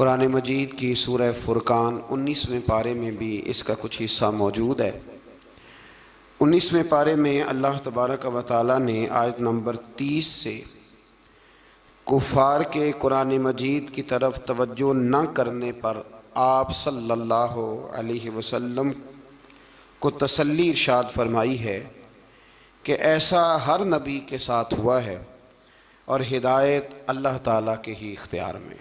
कुरान मजीद की सूरह फुरकान 19वें पारे में भी इसका कुछ हिस्सा मौजूद है। 19वें पारे में अल्लाह तबारक व तआला ने आयत नंबर 30 से कुफ़ार के कुरान मजीद की तरफ तवज्जो न करने पर आप सल्लल्लाहु अलैहि वसल्लम को तसल्ली इरशाद फरमाई है कि ऐसा हर नबी के साथ हुआ है और हिदायत अल्लाह ताला के ही इख्तियार में।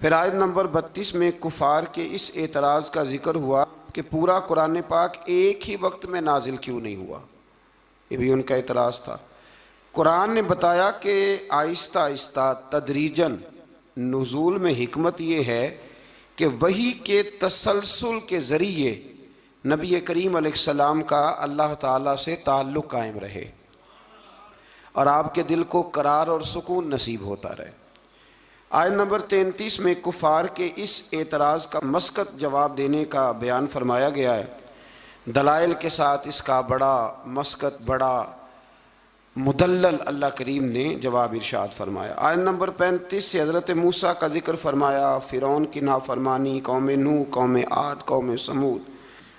फिर आयत नंबर 32 में कुफ़ार के इस एतराज़ का ज़िक्र हुआ कि पूरा कुरान पाक एक ही वक्त में नाजिल क्यों नहीं हुआ। ये भी उनका एतराज़ था। कुरान ने बताया कि आहिस्ता आहिस्ता तदरीजन नुज़ूल में हिकमत ये है कि वही के तसलसल के ज़रिए नबी करीम अलैहिस्सलाम का अल्लाह ताला से ताल्लुक़ कायम रहे और आपके दिल को करार और सुकून नसीब होता रहे। आयत नंबर 33 में कुफ़ार के इस एतराज़ का मस्कत जवाब देने का बयान फरमाया गया है। दलाइल के साथ इसका बड़ा मस्कत, बड़ा मुदल्लल अल्लाह करीम ने जवाब इरशाद फरमाया। आयत नंबर 35 से हज़रत मूसा का जिक्र फरमाया, फ़िरौन की नाफरमानी, कौम नूह, कौम आद, कौम समूद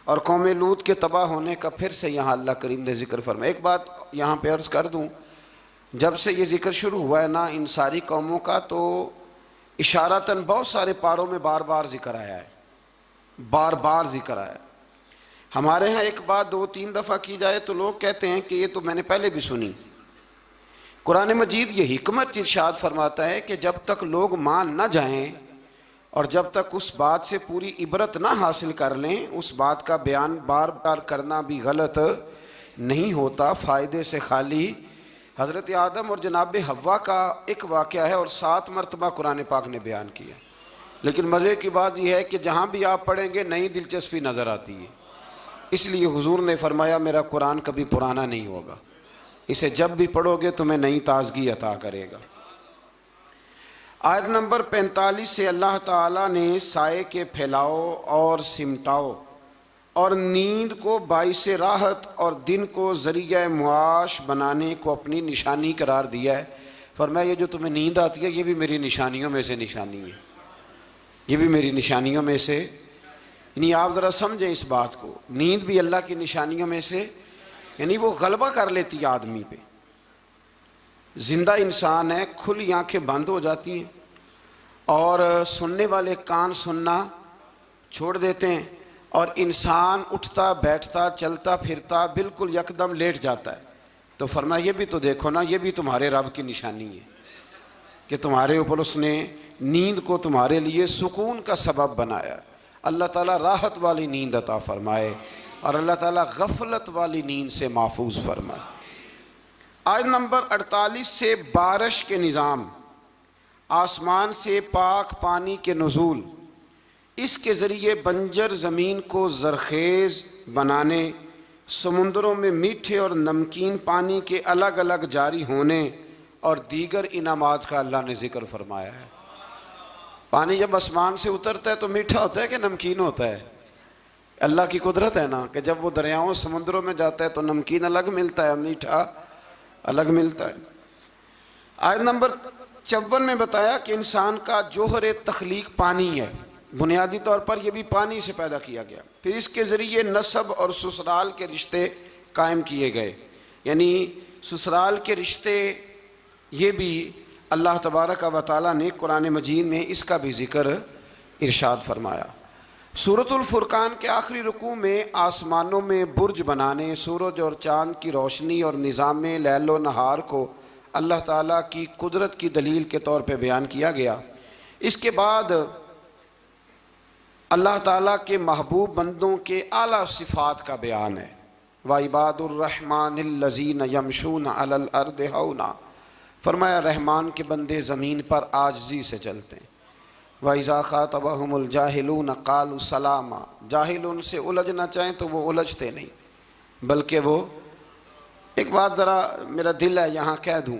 और कौम लूत के तबाह होने का फिर से यहाँ अल्लाह करीम ने जिक्र फरमाया। एक बात यहाँ पे अर्ज़ कर दूँ, जब से ये जिक्र शुरू हुआ है ना इन सारी कौमों का, तो इशारतन बहुत सारे पारों में बार बार जिक्र आया है, बार बार जिक्र आया है। हमारे यहाँ एक बात 2-3 दफ़ा की जाए तो लोग कहते हैं कि ये तो मैंने पहले भी सुनी। कुरान मजीद ये हिकमत इरशाद फरमाता है कि जब तक लोग मान न जाएं और जब तक उस बात से पूरी इबरत ना हासिल कर लें, उस बात का बयान बार बार करना भी गलत नहीं होता। फ़ायदे से खाली हज़रत आदम और जनाब हव्वा का एक वाक़या है और 7 मरतबा कुरान पाक ने बयान किया। लेकिन मज़े की बात यह है कि जहाँ भी आप पढ़ेंगे नई दिलचस्पी नज़र आती है। इसलिए हुजूर ने फरमाया मेरा कुरान कभी पुराना नहीं होगा, इसे जब भी पढ़ोगे तुम्हें नई ताज़गी अता करेगा। आयत नंबर 45 से अल्लाह ताला ने साए के फैलाओ और सिमटाओ और नींद को बाइस राहत और दिन को ज़रिया मुआश बनाने को अपनी निशानी करार दिया है। फरमाया ये जो तुम्हें नींद आती है ये भी मेरी निशानियों में से निशानी है, ये भी मेरी निशानियों में से। यानी आप ज़रा समझें इस बात को, नींद भी अल्लाह की निशानियों में से, यानी वो गलबा कर लेती है आदमी पे। ज़िंदा इंसान है, खुली आँखें बंद हो जाती हैं और सुनने वाले कान सुनना छोड़ देते हैं और इंसान उठता बैठता चलता फिरता बिल्कुल यकदम लेट जाता है। तो फरमाया ये भी तो देखो ना, ये भी तुम्हारे रब की निशानी है कि तुम्हारे ऊपर उसने नींद को तुम्हारे लिए सुकून का सबब बनाया। अल्लाह ताला राहत वाली नींद अता फरमाए और अल्लाह ताला गफलत वाली नींद से महफूज फरमाए। आयत नंबर 48 से बारिश के निज़ाम, आसमान से पाक पानी के नुज़ूल, इसके ज़रिए बंजर ज़मीन को ज़रखेज़ बनाने, समुंदरों में मीठे और नमकीन पानी के अलग अलग जारी होने और दीगर इनामात का अल्लाह ने ज़िक्र फरमाया है। पानी जब आसमान से उतरता है तो मीठा होता है कि नमकीन होता है? अल्लाह की कुदरत है ना कि जब वो दरियाओं समुद्रों में जाता है तो नमकीन अलग मिलता है, मीठा अलग मिलता है। आयत नंबर 54 में बताया कि इंसान का जोहर तख्लीक पानी है, बुनियादी तौर पर यह भी पानी से पैदा किया गया। फिर इसके ज़रिए नसब और ससुराल के रिश्ते कायम किए गए, यानी ससुराल के रिश्ते ये भी अल्लाह तबारक व तआला ने कुरान मजीद में इसका भी ज़िक्र इरशाद फरमाया। सूरतुल फुरकान के आखिरी रुकू में आसमानों में बुर्ज बनाने, सूरज और चाँद की रोशनी और निज़ाम लैलो नहार को अल्लाह ताला की कुदरत की दलील के तौर पे बयान किया गया। इसके बाद अल्लाह ताला के महबूब बंदों के आला सिफ़ात का बयान है। व इबादुर्रहमानिल्लज़ीन यमशून अलल अर्दि हौना, फरमाया रहमान के बंदे ज़मीन पर आजज़ी से चलते हैं। व इज़ा ख़ातबहुमुल जाहिलून क़ालू सलामा, जाहिल उनसे उलझना चाहें तो वो उलझते नहीं, बल्कि वो, एक बात ज़रा मेरा दिल है यहाँ कह दूँ,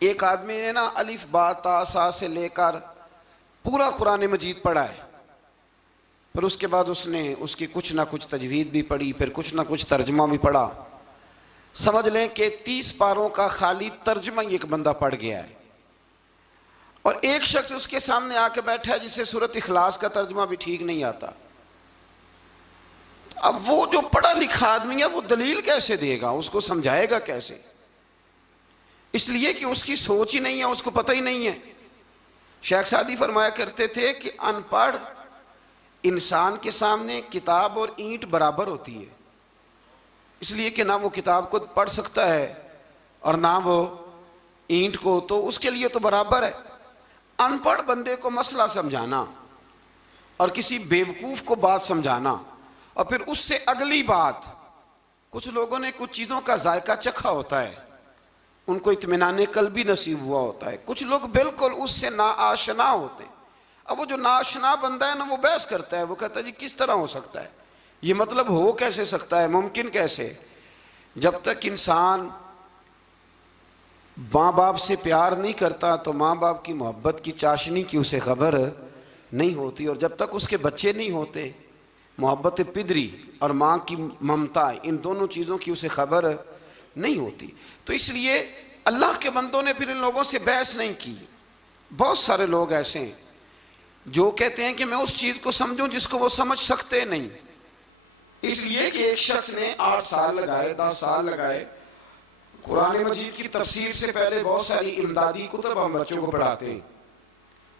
एक आदमी ने ना अलिफ बा ता सा से लेकर पूरा कुरान मजीद पढ़ा है, फिर उसके बाद उसने उसकी कुछ ना कुछ तजवीद भी पढ़ी, फिर कुछ ना कुछ तर्जमा भी पढ़ा। समझ लें कि 30 पारों का खाली तर्जमा ही एक बंदा पढ़ गया है। और एक शख्स उसके सामने आके बैठा है जिसे सूरत इखलास का तर्जुमा भी ठीक नहीं आता। अब वो जो पढ़ा लिखा आदमी है वो दलील कैसे देगा, उसको समझाएगा कैसे? इसलिए कि उसकी सोच ही नहीं है, उसको पता ही नहीं है। शेख सादी फरमाया करते थे कि अनपढ़ इंसान के सामने किताब और ईंट बराबर होती है, इसलिए कि ना वो किताब को पढ़ सकता है और ना वो ईंट को, तो उसके लिए तो बराबर है। अनपढ़ बंदे को मसला समझाना और किसी बेवकूफ को बात समझाना और फिर उससे अगली बात, कुछ लोगों ने कुछ चीजों का जायका चखा होता है, उनको इत्मीनान कल्बी नसीब हुआ होता है। कुछ लोग बिल्कुल उससे नाआशना होते हैं। अब वो जो नाआशना बंदा है ना, वो बहस करता है, वो कहता है जी किस तरह हो सकता है, ये मतलब हो कैसे सकता है, मुमकिन कैसे? जब तक इंसान माँ बाप से प्यार नहीं करता तो माँ बाप की मोहब्बत की चाशनी की उसे खबर नहीं होती, और जब तक उसके बच्चे नहीं होते मोहब्बत पिदरी और माँ की ममता, इन दोनों चीज़ों की उसे खबर नहीं होती। तो इसलिए अल्लाह के बंदों ने फिर इन लोगों से बहस नहीं की। बहुत सारे लोग ऐसे हैं जो कहते हैं कि मैं उस चीज़ को समझूं जिसको वो समझ सकते नहीं। इसलिए कि एक शख्स ने 8 साल लगाए, 10 साल लगाए, कुरान मजीद की तफसीर से पहले बहुत सारी इमदादी कुतुब हम बच्चों को पढ़ाते हैं,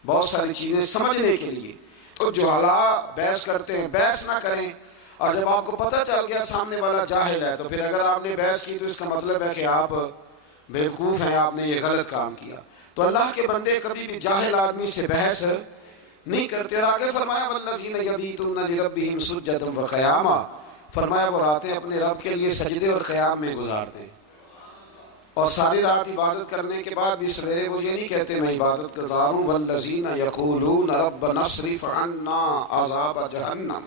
बहुत सारी चीज़ें समझने के लिए। तो जुहला बहस करते हैं, बहस ना करें। और जब आपको पता चल गया सामने वाला जाहिल है, तो फिर अगर आपने बहस की तो इसका मतलब है कि आप बेवकूफ़ हैं, आपने ये गलत काम किया। तो अल्लाह के बंदे कभी भी जाहिल आदमी से बहस नहीं करते। और आगे फरमाया वल्लज़ीना यबीतूना लिरब्बिहिम सुज्जदन व क़ियामा, फरमाया वो रातें अपने रब के लिए सजदे और क़याम में गुजारते हैं। और सारी रात इबादत करने के बाद भी सवेरे वो ये नहीं कहते मैं इबादत करता हूँ। वल्लज़ीना यक़ूलूना रब्बना अस्रिफ़ अन्ना अज़ाब जहन्नम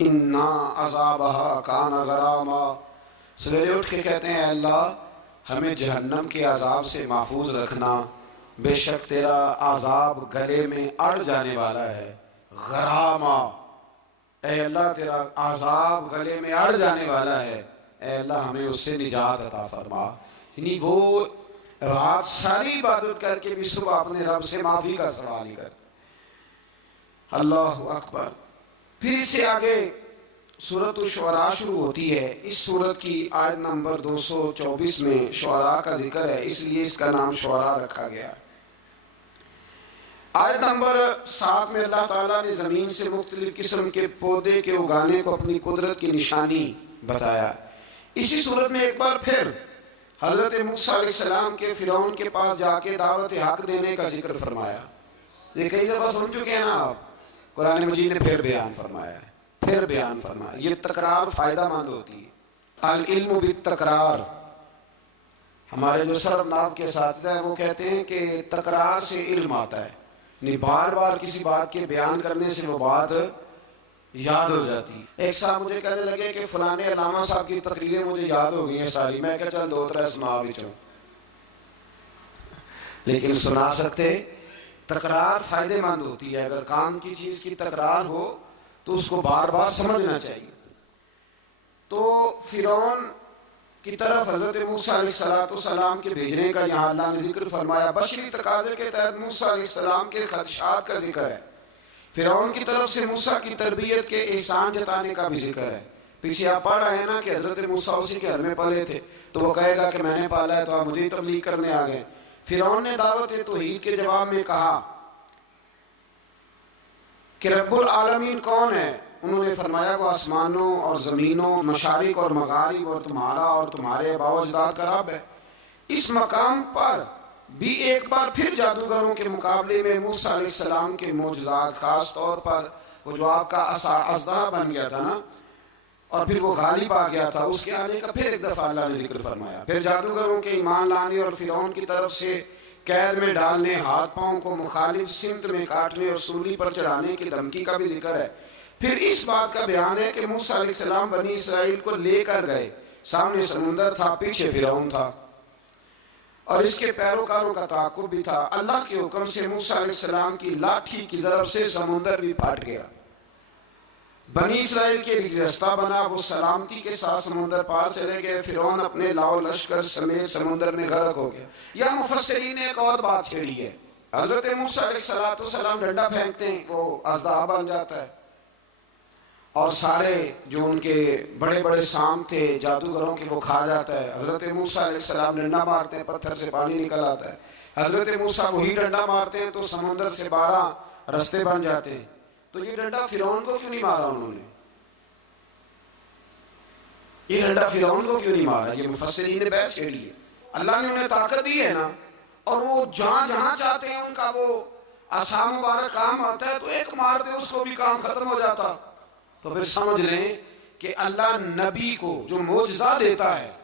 इन्ना अज़ाबहा काना गरामा। सवेरे उठ के कहते हैं अल्लाह हमें जहन्नम के अज़ाब से महफूज रखना, बेशक तेरा अज़ाब गले में अड़ जाने वाला है। गरामा, ऐ अल्लाह तेरा अज़ाब गले में अड़ जाने वाला है, ऐ अल्लाह हमें उससे निजात अता फरमा। यानी वो रात सारी इबादत करके भी सुबह अपने रब से माफी का सवाल कर। अल्लाह अकबर। फिर इससे आगे सूरत शुअरा शुरू होती है। इस सूरत की आयत नंबर 224 में शुअरा का जिक्र है, इसलिए इसका नाम शुअरा रखा गया। आयत नंबर 7 में अल्लाह ताला ने ज़मीन से मुख्तलिफ किस्म के पौधे के उगाने को अपनी कुदरत की निशानी बताया। इसी सूरत में एक बार फिर हज़रत मूसा अलैहिस्सलाम के फ़िरौन के पास जाके दावत हक देने का जिक्र फरमाया। ये कई दफ़ा सुन चुके हैं ना आप, कुरान मजीद ने फिर बयान फरमाया है, फिर बयान फरमाया। ये तकरार फ़ायदामंद होती है। अल इल्मु बित्तकरार, हमारे जो सरनाब के साथ है वो कहते हैं कि तकरार से इल्म आता है। नहीं, बार बार किसी बात के बयान करने से वो बात याद हो जाती। एक साहब मुझे कहने लगे कि फलाने अलामा साहब की तकरीरें मुझे याद हो गई हैं सारी। मैं क्या चल 2-3 सुना बिचो, लेकिन सुना सकते। तकरार फायदेमंद होती है। अगर काम की चीज की तकरार हो तो उसको बार बार समझना चाहिए। तो फिरौन की तरफ हजरत मूसा अलैहिस्सलाम के भेजने का यहाँ अल्लाह ने जिक्र फरमाया। बशरी तकाज़े के तहत मूसा अलैहिस्सलाम के खदशात का जिक्र है। फिरौन की तरफ से मूसा की तरबियत के एहसान जताने का भी जिक्र है। पीछे आप पढ़ रहे हैं ना कि हजरत मूसा उसी के घर में पले थे, तो वो कहेगा कि मैंने पाला है तो आप मुझे तबलीग करने आ गए। फिरौन ने दावत तौहीद के जवाब में कहा कि रब्बुल आलमीन कौन है? उन्होंने फरमाया वो आसमानों और ज़मीनों, मशारिक और मगारिब और तुम्हारा और तुम्हारे आबाओ अजदाद का रब है। इस मकाम पर भी एक बार फिर जादूगरों के मुकाबले में मूसा अलैहिस्सलाम के मोजज़ात, खास तौर पर वो जो आपका अज़दा बन गया था ना और फिर वो गालिब आ गया था, उसके आने का फिर एक दफ़ा अल्लाह ने जिक्र फरमाया। फिर जादूगरों के ईमान लाने और फिरौन की तरफ से कैद में डालने, हाथ पाँव को मुखालिफ सिमत में काटने और सूली पर चढ़ाने की धमकी का भी जिक्र है। फिर इस बात का बयान है कि मूसा अलैहिस्सलाम बनी इसराइल को लेकर गए, सामने समुंदर था, पीछे फिरौन था और इसके पैरोकारों का ताक़ुब भी था। अल्लाह के हुक्म से मूसा अलैहिस्सलाम की लाठी की ज़रब से समुंदर भी फाट गया। बनी इसराइल के लिए रास्ता बना, वो सलामती के साथ समुंदर पार चले गए। फिरौन अपने लाओ लश्कर समेत समुंदर में गर्क हो गया। या मुफस्सिरीन ने एक और बात छेड़ी है हजरत मूसा अलैहिस्सलाम डंडा फेंकते हैं, वो अज़दा बन जाता है, और सारे जो उनके बड़े बड़े शाम थे जादूगरों के वो खा जाता है। हजरत मूसा अलैहिस्सलाम डंडा मारते हैं, पत्थर से पानी निकल आता है। हजरत मूसा वही डंडा मारते हैं तो समुद्र से 12 रास्ते बन जाते हैं। तो ये डंडा फिरौन को क्यों नहीं मारा उन्होंने? ये डंडा फिरौन को क्यों नहीं मारा? ये मुफस्सिरीन ने बहस छेड़ी है। अल्लाह ने उन्हें ताकत दी है ना, और वो जहां जहां चाहते हैं उनका वो आसा मुबारक काम आता है, तो एक मार दे उसको भी काम खत्म हो जाता। तो फिर समझ लें कि अल्लाह नबी को जो मोजज़ा देता है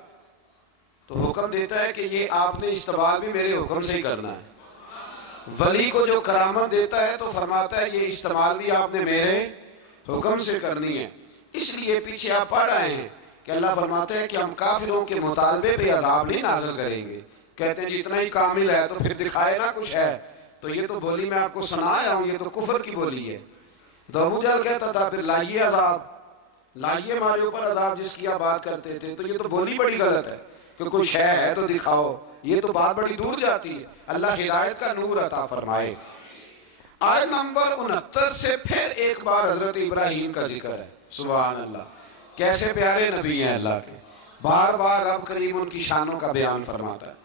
तो हुक्म देता है कि ये आपने इस्तेमाल भी मेरे हुक्म से ही करना है। वली को जो करामत देता है तो फरमाता है ये इस्तेमाल भी आपने मेरे हुक्म से करनी है। इसलिए पीछे आप पढ़ रहे हैं कि अल्लाह फरमाते हैं कि हम काफिरों के मुतालबे पे अज़ाब नहीं नाज़िल करेंगे। कहते हैं जितना ही कामिल है तो फिर दिखाए ना कुछ है। तो ये तो बोली मैं आपको सुनाया हूँ, ये तो कुफर की बोली है। तो अबू जहल कहता था फिर लाइए अज़ाब, लाइए हमारे ऊपर अज़ाब जिसकी आप बात करते थे। तो ये तो बोली बड़ी गलत है कि कुछ है तो दिखाओ, ये तो बात बड़ी दूर जाती है। अल्लाह हिदायत का नूर अता फरमाए। आयत नंबर 69 से फिर एक बार हजरत इब्राहीम का जिक्र है। सुभान अल्लाह, कैसे प्यारे नबी हैं अल्लाह के। बार बार अब करीम उनकी शानों का बयान फरमाता है।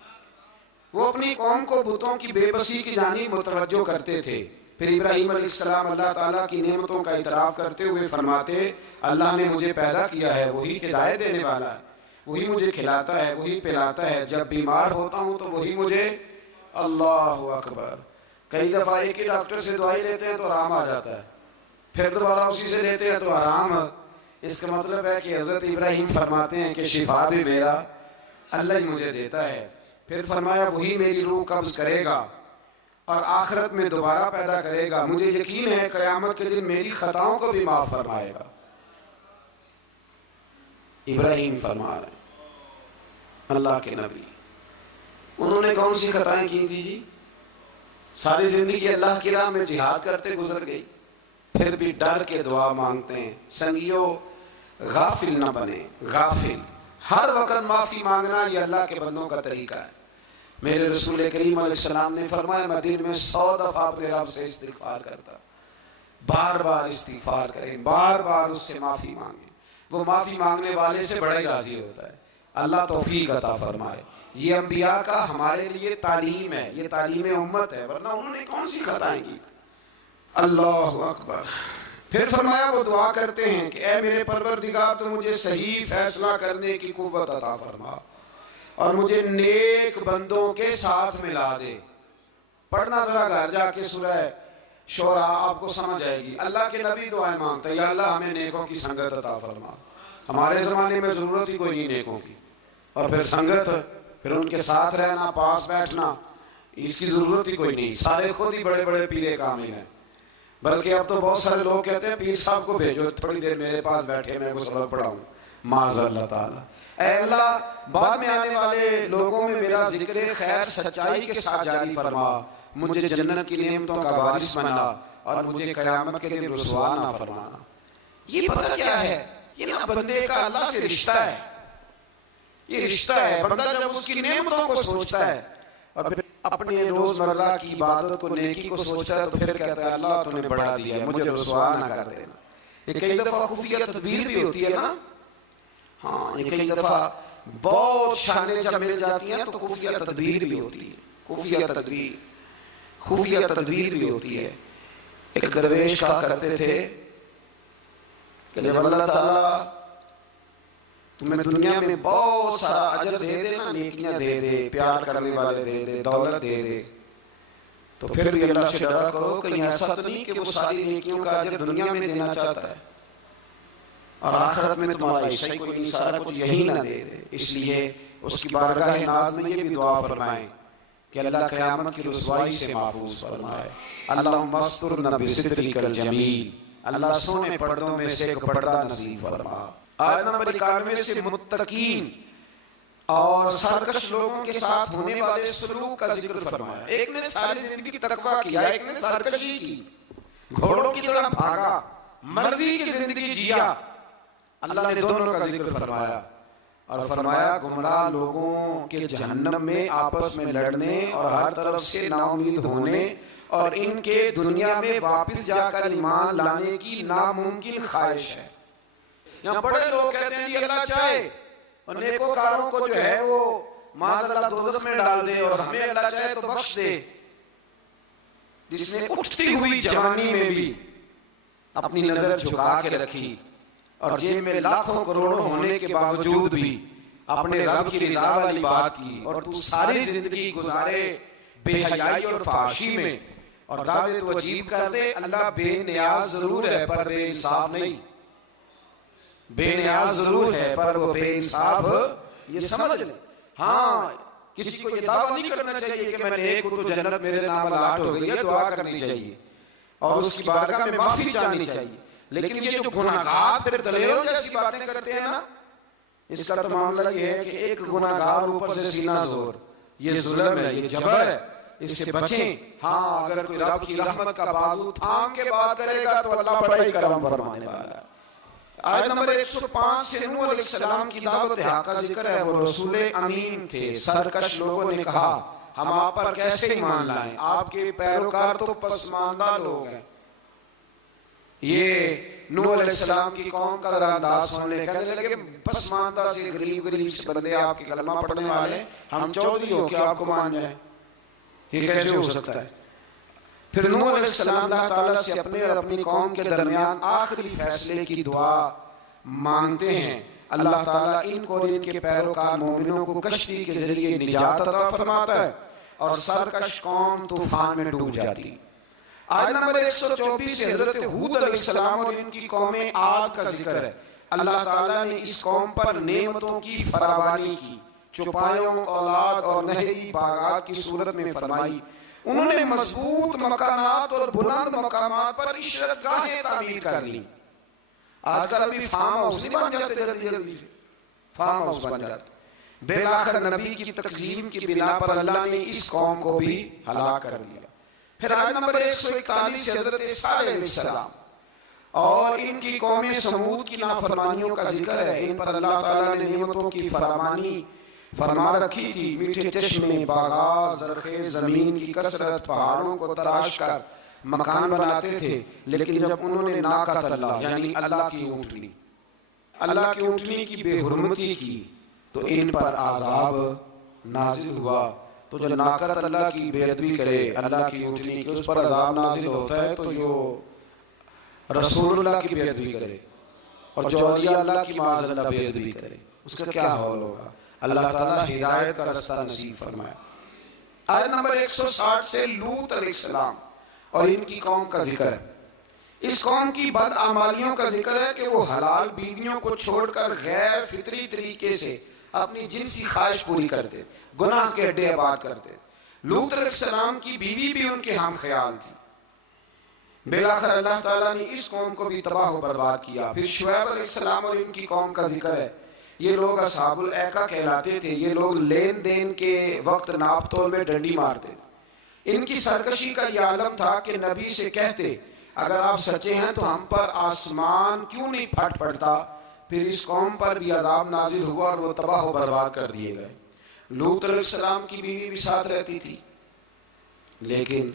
वो अपनी कौम को बुतों की बेबसी की जानिब मुतवज्जो करते थे। फिर इब्राहीम अलैहिस्सलाम अल्लाह ताला की नेमतों का इतराफ करते हुए फरमाते, अल्लाह ने मुझे पैदा किया है, वही हिदायत देने वाला है, वही मुझे खिलाता है, वही पिलाता है, जब बीमार होता हूँ तो वही मुझे, अल्लाह अकबर। कई दफ़ा एक ही डॉक्टर से दवाई लेते हैं तो आराम आ जाता है, फिर दोबारा उसी से लेते हैं तो आराम। इसका मतलब है कि हज़रत इब्राहीम फरमाते हैं कि शिफा भी मेरा अल्लाह ही मुझे देता है। फिर फरमाया वही मेरी रूह कब्ज़ करेगा और आखिरत में दोबारा पैदा करेगा। मुझे यकीन है क़यामत के दिन मेरी खताओं को भी माफ़ फरमाएगा। इब्राहीम फरमा रहे अल्लाह के नबी, उन्होंने कौन सी खताएं की थी जी? सारी जिंदगी अल्लाह की राह में जिहाद करते गुजर गई, फिर भी डर के दुआ मांगते हैं। संगियो गाफिल न बने, गाफिल हर वक्त माफ़ी मांगना ये अल्लाह के बंदों का तरीका है। मेरे रसूल करीम अलैहिस्सलाम ने फरमाया मैं दिन में 100 दफ़ा अपने रब से इस्तिग़फ़ार करता। बार बार इस्तिग़फ़ार करें, बार बार उससे माफ़ी मांगें, वो माफ़ी मांगने वाले से बड़ा ही राज़ी होता है। अल्लाह तौफीक अता फरमाए। ये अंबिया का हमारे लिए तालीम है, ये तालीम उम्मत है, वरना उन्होंने कौन सी खताएं की। अल्लाह अकबर। फिर फरमाया वो दुआ करते हैं कि ऐ मेरे परवरदिगार तो मुझे सही फैसला करने की कुव्वत अता फरमा और मुझे नेक बंदों के साथ मिला दे। पढ़ना जरा घर जाके सूरह शोरा, आपको समझ आएगी। अल्लाह के नबी दुआएं मांगते हैं, या अल्लाह हमें नेकों की संगत अता फरमा। हमारे ज़माने में ज़रूरत ही कोई नहीं नेकों की, और फिर संगत, फिर उनके साथ रहना, पास बैठना, इसकी ज़रूरत ही कोई नहीं। सारे खुद ही बड़े बड़े पीरे कामिल हैं। बल्कि अब तो बहुत सारे लोग कहते हैं पीर साहब को भेजो थोड़ी देर मेरे पास बैठे, मैं कुछ सबक पढ़ाऊँ। माज़अल्लाह ताला, ऐ अल्लाह बाद में आने वाले लोगों में मेरा जिक्र खैर सच्चाई के साथ जारी फरमा, मुझे जन्नत की नेमतों का वारिस बना और मुझे क़यामत के दिन रुसवा ना फरमाना। ये पता क्या है? ये ना बंदे का अल्लाह से रिश्ता है। ये रिश्ता है, बंदा जब उसकी नेमतों को सोचता है और फिर अपने रोजमर्रा की इबादत को, नेकी को सोचता है, तो फिर कहता है अल्लाह तूने बढ़ा दिया, मुझे रुसवा ना कर देना। ये कई दफा खुफिया तदबीर भी होती है ना। हाँ, ये कई दफा बहुत शानें जब मिल जाती हैं तो खुफिया तदबीर भी होती है। खुफिया तदबीर भी होती है। एक दरवेश कहा करते थे कि जब अल्लाह ताला तुम्हें दुनिया में बहुत सारा अजर दे दे ना, नेकियां दे दे, प्यार करने वाले दे दे, दौलत दे दे, तो फिर भी अल्लाह से डरा करो कहीं ऐसा तो नहीं कि वो सारी नेकियों का अजर दुनिया में देना चाहता है और आखिरत में तुम्हारा हिस्सा ही कोई नहीं, सारा कुछ यही ना दे दे। इसलिए उसकी बारगाह नाज़ में ये भी दुआ फरमाएं कि अल्लाह क़यामत की रुसवाई से महफूज फरमाए। अल्लाहुम्मा अस्तिरना बिसित्रिकल जमील, अल्लाह सोने पर्दों में से एक पर्दा नसीब फरमा। आयत नंबर 91 से मुत्तकीन और सरकश लोगों के साथ होने वाले सलूक का जिक्र फरमाया। एक ने सारी जिंदगी तकवा किया, एक ने सरकशी की, घोड़ों की तरह भागा, मर्जी की जिंदगी जिया। अल्लाह ने दोनों का जिक्र फरमाया। और फरमाया गुमराह लोगों के जहन्नम में आपस में लड़ने और हर तरफ से नाउमीद होने और इनके दुनिया में वापस जाकर ईमान लाने की नामुमकिन ख्वाहिश है। यहाँ बड़े लोग कहते हैं कि अल्लाह चाहे और नेकोकारों को जो है वो माज़अल्लाह दोज़ख में डाल दे और हमें अल्लाह चाहे तो बख्श दे। जिसने उठती हुई जवानी में भी अपनी नजर झुका के रखी और जेब में लाखों करोड़ों होने के बावजूद भी अपने रब की रिज़ा वाली बात की और तू सारी जिंदगी गुजारे बेहयाई और फाहशी में और दावे तो अजीब कर दे अल्लाह बेनियाज जरूर है पर बेइंसाफ नहीं। बेनियाज जरूर है पर वो बेइंसाफ, ये समझ ले। हाँ, किसी को ये दावा नहीं करना चाहिए कि मैं नेक हूं तो जन्नत मेरे नाम अलाट हो गई है, दुआ करनी चाहिए और उसकी बारगाह में माफी चाहनी चाहिए। लेकिन ये जो गुनाहगार फिर दलेरों जैसी बातें करते हैं ना, इसका तो मामला ये है कि एक गुनाहगार ऊपर से सीना जोर, ये जुल्म है, ये जबर है, इससे बचें। हाँ, अगर कोई रब की रहमत का बाजू थाम के बात करेगा तो अल्लाह बड़ा ही करम फरमाने वाला है। आयत नंबर 105 से नूह अलैहिस्सलाम की दावत हक का जिक्र है। वो रसूल अमीन थे। सरकश लोगों ने कहा हम आप पर कैसे ईमान लाएं, आपके पैरोकार तो पसमानदा लोग हैं। ये नूह अलैहिस्सलाम की कौम का अंदाज सुनने कहने लगे पसमानदा से गरीब से बंदे आपके कलमा पढ़ने वाले, हम चौधरी हो के आपको मान जाए, ये कैसे हो सकता है। फिर नूह अलैहिस्सलाम अल्लाह ताला से अपने और अपनी कौम के दरमियान आखिरी फैसले की दुआ मांगते हैं। अल्लाह ताला इनको और इनके पैरोकार मोमिनों को कश्ती के जरिए निजात अता फरमाता है और सरकश कौम तूफान में डूब जाती। आयत नंबर 124 से हजरत हूद अलैहिस्सलाम और इनकी कौमें आद का जिक्र है। अल्लाह ताला ने इस कौम पर नेमतों की फरावानी की, चौपायों, औलाद और नहरी बागात की सूरत में फरमाई। उन्होंने मजबूत मकानात और बुलंद मकामात पर इशरतगाहें तामीर कर ली। आजकल अभी फार्म हाउस नहीं बन जाते, जल्दी जल्दी से फार्म हाउस बन जाते। बेलाखिर नबी की तकजीम की बिना पर अल्लाह ने इस कौम को भी हलाक कर दिया। फिर आयत नंबर 141 से हजरत सालेह अलैहिस्सलाम और इनकी कौमें समूद की नाफरमानियों का जिक्र है। इन पर अल्लाह ताला ने नेमतों की फरामानी फरमा रखी थी। मीठे चश्मे, बागात, ज़रख़े ज़मीन की कसरत, पहाड़ों को तराश कर मकान बनाते थे। लेकिन जब उन्होंने नाकत अल्लाह यानी अल्लाह की ऊँटनी की बेहुरमती की तो इन पर आज़ाब नाजिल हुआ। तो जो नाकत अल्लाह की बेअदबी करे, अल्लाह की ऊँटनी की, उस पर आज़ाब नाजिल होता है। तो जो रसूलुल्लाह की बेअदबी करे और जो औलिया अल्लाह की माज़अल्लाह बेअदबी करे, उसका क्या हाल होगा। अल्लाह ताला हिदायत का रास्ता नसीब फरमाए। आयत नंबर 160 से लूत अलैहिस्सलाम और इनकी कौम का जिक्र है। इस कौम की बदआमालियों का जिक्र है कि वो हलाल बीवियों को छोड़कर गैर फितरी तरीके से अपनी जिनसी ख्वाहिश पूरी करते, गुनाह के अड्डे आबाद करते। लूत अलैहिस्सलाम की बीवी भी उनके हम ख्याल थी। बेलाखिर अल्लाह ताला ने इस कौम को भी तबाह व बर्बाद किया। फिर शुएब अलैहिस्सलाम और इनकी कौम का जिक्र है। ये लोग असहाबुल ऐका कहलाते थे। ये लोग लेन देन के वक्त नाप तोल में डंडी मारते थे। इनकी सरकशी का यह आलम था कि नबी से कहते अगर आप सच्चे हैं तो हम पर आसमान क्यों नहीं फट पड़ता। फिर इस कौम पर भी अज़ाब नाजिल हुआ और वो तबाह व बर्बाद कर दिए गए। लूत अलैहिस्सलाम की बीवी भी साथ रहती थी लेकिन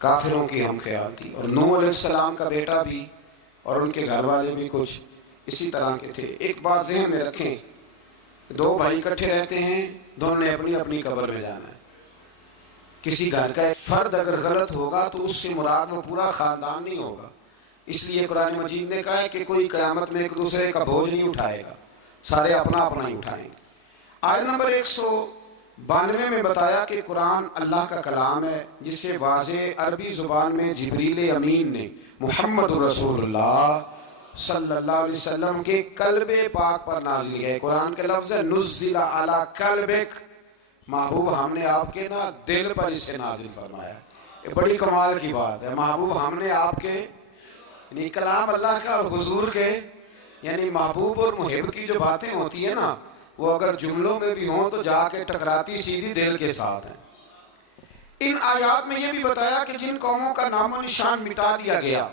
काफिरों की हम ख्याल थी। और नूह अलैहिस्सलाम का बेटा भी और उनके घर वाले भी कुछ इसी तरह के थे। एक बात ज़हन में रखें, दो भाई इकट्ठे रहते हैं, दोनों ने अपनी अपनी कब्र में जाना है। किसी घर का एक फर्द अगर गलत होगा तो उससे मुराद वो पूरा खानदान नहीं होगा। इसलिए कुरान मजीद ने कहा है कि कोई क़यामत में एक दूसरे का बोझ नहीं उठाएगा, सारे अपना अपना ही उठाएंगे। आयत नंबर 192 में बताया कि कुरान अल्लाह का कलाम है जिसे वाज़े अरबी ज़ुबान में जिब्रील अमीन ने मुहम्मद रसूलुल्लाह सल्लल्लाहु अलैहि वसल्लम के कल्बे पाक पर नाज़िल है। कुरान के लफ्ज़ है नुज़्ज़िला अला कल्बिक, महबूब हमने आपके ना दिल पर इसे नाज़िल फरमाया। ये बड़ी कमाल की बात है। महबूब हमने आपके यानी कलाम अल्लाह का और हुजूर के यानी महबूब और मुहिब की जो बातें होती है ना, वो अगर जुमलों में भी हों तो जाके टकराती सीधी दिल के साथ है। इन आयात में यह भी बताया कि जिन कौमों का नामो निशान मिटा दिया गया,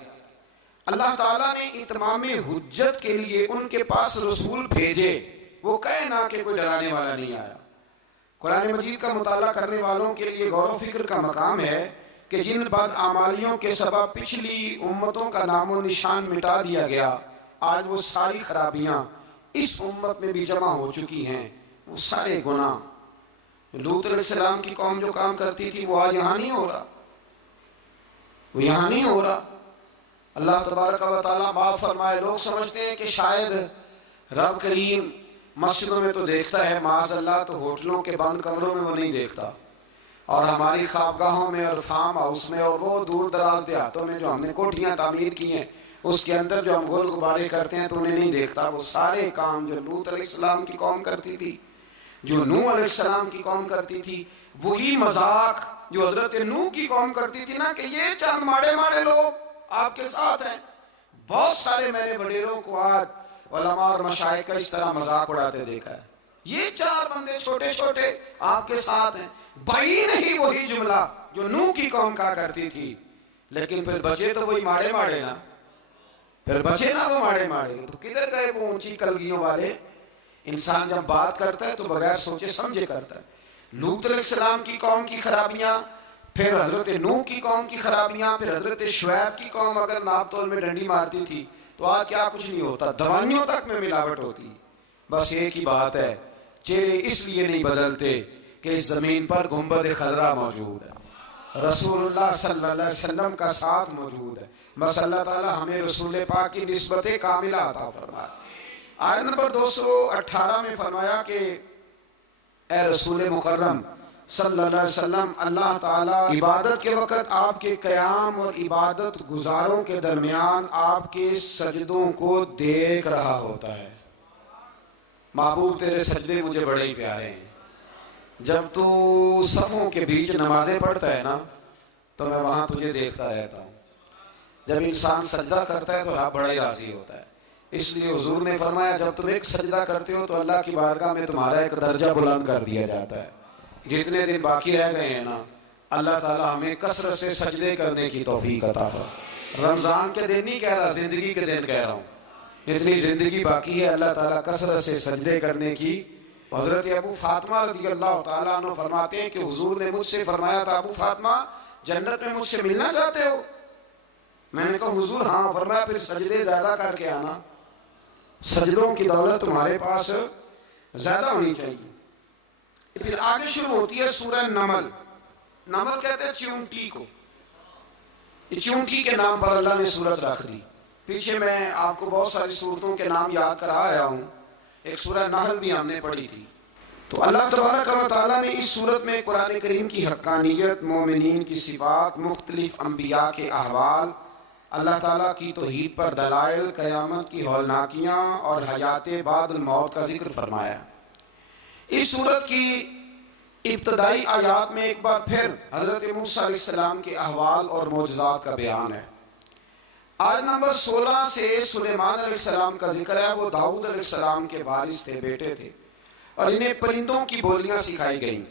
अल्लाह ताला ने इत्माम हुज्जत के लिए उनके पास रसूल भेजे वो कहे ना कि कोई डराने वाला नहीं आया। कुरान मजीद का मुताला करने वालों के लिए गौर फिक्र का मकाम है कि जिन बदआमालियों के सबब पिछली उम्मतों का नामो निशान मिटा दिया गया, आज वो सारी खराबियां इस उम्मत में भी जमा हो चुकी हैं। वो सारे गुनाह लूत अलैहिस्सलाम की कौम जो काम करती थी वो आज यहाँ नहीं हो रहा, वो यहाँ नहीं हो रहा। अल्लाह तबारक व तआला माफ फरमाए। लोग समझते हैं कि शायद रब करीम मस्जिदों में तो देखता है, माज़अल्लाह तो होटलों के बंद कमरों में वो नहीं देखता, और हमारी ख़ाबगाहों में और फार्म हाउस में और वो दूर दराज देहातों में जो हमने कोठियाँ तामीर की हैं उसके अंदर जो हम गोल गुब्बारे करते हैं तो उन्हें नहीं देखता। वो सारे काम जो लूत अलैहिस्सलाम की कौम करती थी, जो नूह अलैहिस्सलाम की कौम करती थी, वही मजाक जो हजरत नूह की कौम करती थी ना, कि ये चंद माड़े माड़े लोग आपके साथ हैं। बहुत सारे मैंने बड़ेरों को आज उलमा और मशाइख का इस तरह मजाक उड़ाते देखा है। ये 4 बंदे छोटे छोटे आपके साथ हैं, बड़ी नहीं वही जुमला जो नूह की कौम का करती थी। लेकिन फिर बचे तो वही माड़े माड़े ना, फिर बचे ना वो माड़े माड़े। तो किधर गए वो ऊंची कलगियों वाले? इंसान जब बात करता है तो बगैर सोचे समझे करता है। लूत अलैहिस्सलाम की कौम की खराबियां, फिर हजरत नूह की कौम की खराबियां, फिर हजरत शुएब की कौम अगर नाप तोल में डंडी मारती थी तो आज क्या कुछ नहीं होता, दवाइयों तक में मिलावट होती। बस एक ही बात है, चेहरे इसलिए नहीं बदलते कि इस जमीन पर गुंबद खजरा मौजूद है, रसूलुल्लाह सल्लल्लाहु अलैहि वसल्लम का साथ मौजूद है। बस अल्लाह ताला हमें रसूल पाक की निस्बत कामिला अता फरमाए। आयत नंबर 218 में फरमाया कि ए रसूल मुकर्रम सल्लल्लाहु अलैहि वसल्लम, अल्लाह ताला इबादत के वक़्त आपके क़याम और इबादत गुजारों के दरमियान आपके सजदों को देख रहा होता है। महबूब तेरे सजदे मुझे बड़े ही प्यारे हैं। जब तू सफ़ों के बीच नमाजें पढ़ता है ना तो मैं वहाँ तुझे देखता रहता हूँ। जब इंसान सजदा करता है तो रब बड़ा ही राज़ी होता है। इसलिए हुजूर ने फरमाया जब तुम एक सजदा करते हो तो अल्लाह की बारगाह में तुम्हारा एक दर्जा बुलंद कर दिया जाता है। जितने दिन बाकी रह गए हैं ना, अल्लाह ताला हमें कसरत से सजदे करने की तौफीक अता फरमाए। रमज़ान के दिन नहीं कह रहा, ज़िंदगी के दिन कह रहा हूँ। जितनी ज़िंदगी बाकी है अल्लाह ताला कसरत से सजदे करने की। हज़रत अबू फातिमा रज़ियल्लाहु ताला अन्हु फरमाते हैं कि हुजूर ने मुझसे फरमाया था, अबू फातिमा जन्नत में मुझसे मिलना चाहते हो? मैंने कहा हुजूर हाँ। फरमाया फिर सजदे ज़्यादा करके आना, सजदों की दौलत तुम्हारे पास ज़्यादा होनी चाहिए। फिर आगे शुरू होती है सूरह नमल। नमल कहते हैं चींटी को। चींटी के नाम पर अल्लाह ने सूरत रख दी। पीछे मैं आपको बहुत सारी सूरतों के नाम याद करा आया हूँ। एक सूरह नहल भी हमने पढ़ी थी। तो अल्लाह तबारक व तआला ने इस सूरत में कुरान करीम की हक्कानियत, मोमिनीन की सिफात, मुख्तलिफ अंबिया के अहवाल, अल्लाह ताला की तौहीद पर दलाइल, क़यामत की हौलनाकियाँ और हयात बाद मौत का जिक्र फरमाया। इस सूरत की इब्तदाई आयात में एक बार फिर हज़रत मूसा अलैहिस्सलाम के अहवाल और मोजज़ात का बयान है। आयत नंबर 16 से सुलेमान अलैहिस्सलाम का जिक्र है। वो दाऊद अलैहिस्सलाम के वारिस थे, बेटे थे, और इन्हें परिंदों की बोलियां सिखाई गईं।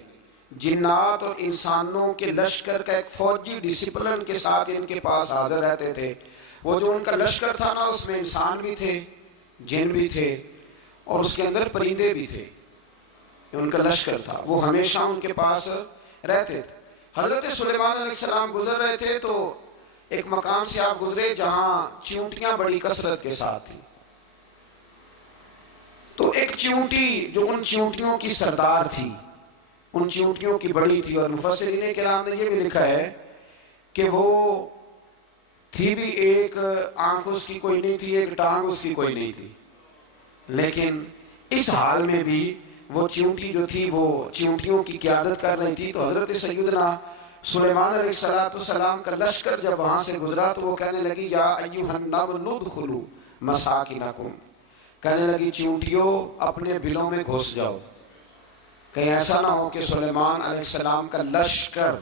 जिन्नात और इंसानों के लश्कर का एक फौजी डिसिप्लिन के साथ इनके पास हाजिर रहते थे। वो जो उनका लश्कर था ना, उसमें इंसान भी थे, जिन भी थे, और उसके अंदर परिंदे भी थे। उनका लश्कर था, वो हमेशा उनके पास रहते थे। हजरत सुलेमान अलैहिस्सलाम गुजर रहे थे तो एक मकाम से आप गुजरे जहां चींटियां बड़ी कसरत के साथ थी। तो एक चींटी जो उन चींटियों की सरदार थी, उन चींटियों की बड़ी थी, और मुफस्सिरीन किराम ने ये भी लिखा है कि वो थी भी, एक आंख उसकी कोई नहीं थी, एक टांग उसकी कोई नहीं थी, लेकिन इस हाल में भी वो चींटी जो थी वो चींटियों की क़यादत कर रही थी। तो हजरत सैयदना सुलेमान अलैहिस्सलाम का लश्कर जब वहां से गुजरा तो वो कहने लगी या अय्युहन नमल उदखुलू मसाकिनकुम, कहने लगी चींटियों अपने बिलों में घुस जाओ। कहीं ऐसा ना हो कि सुलेमान अलैहिस्सलाम का लश्कर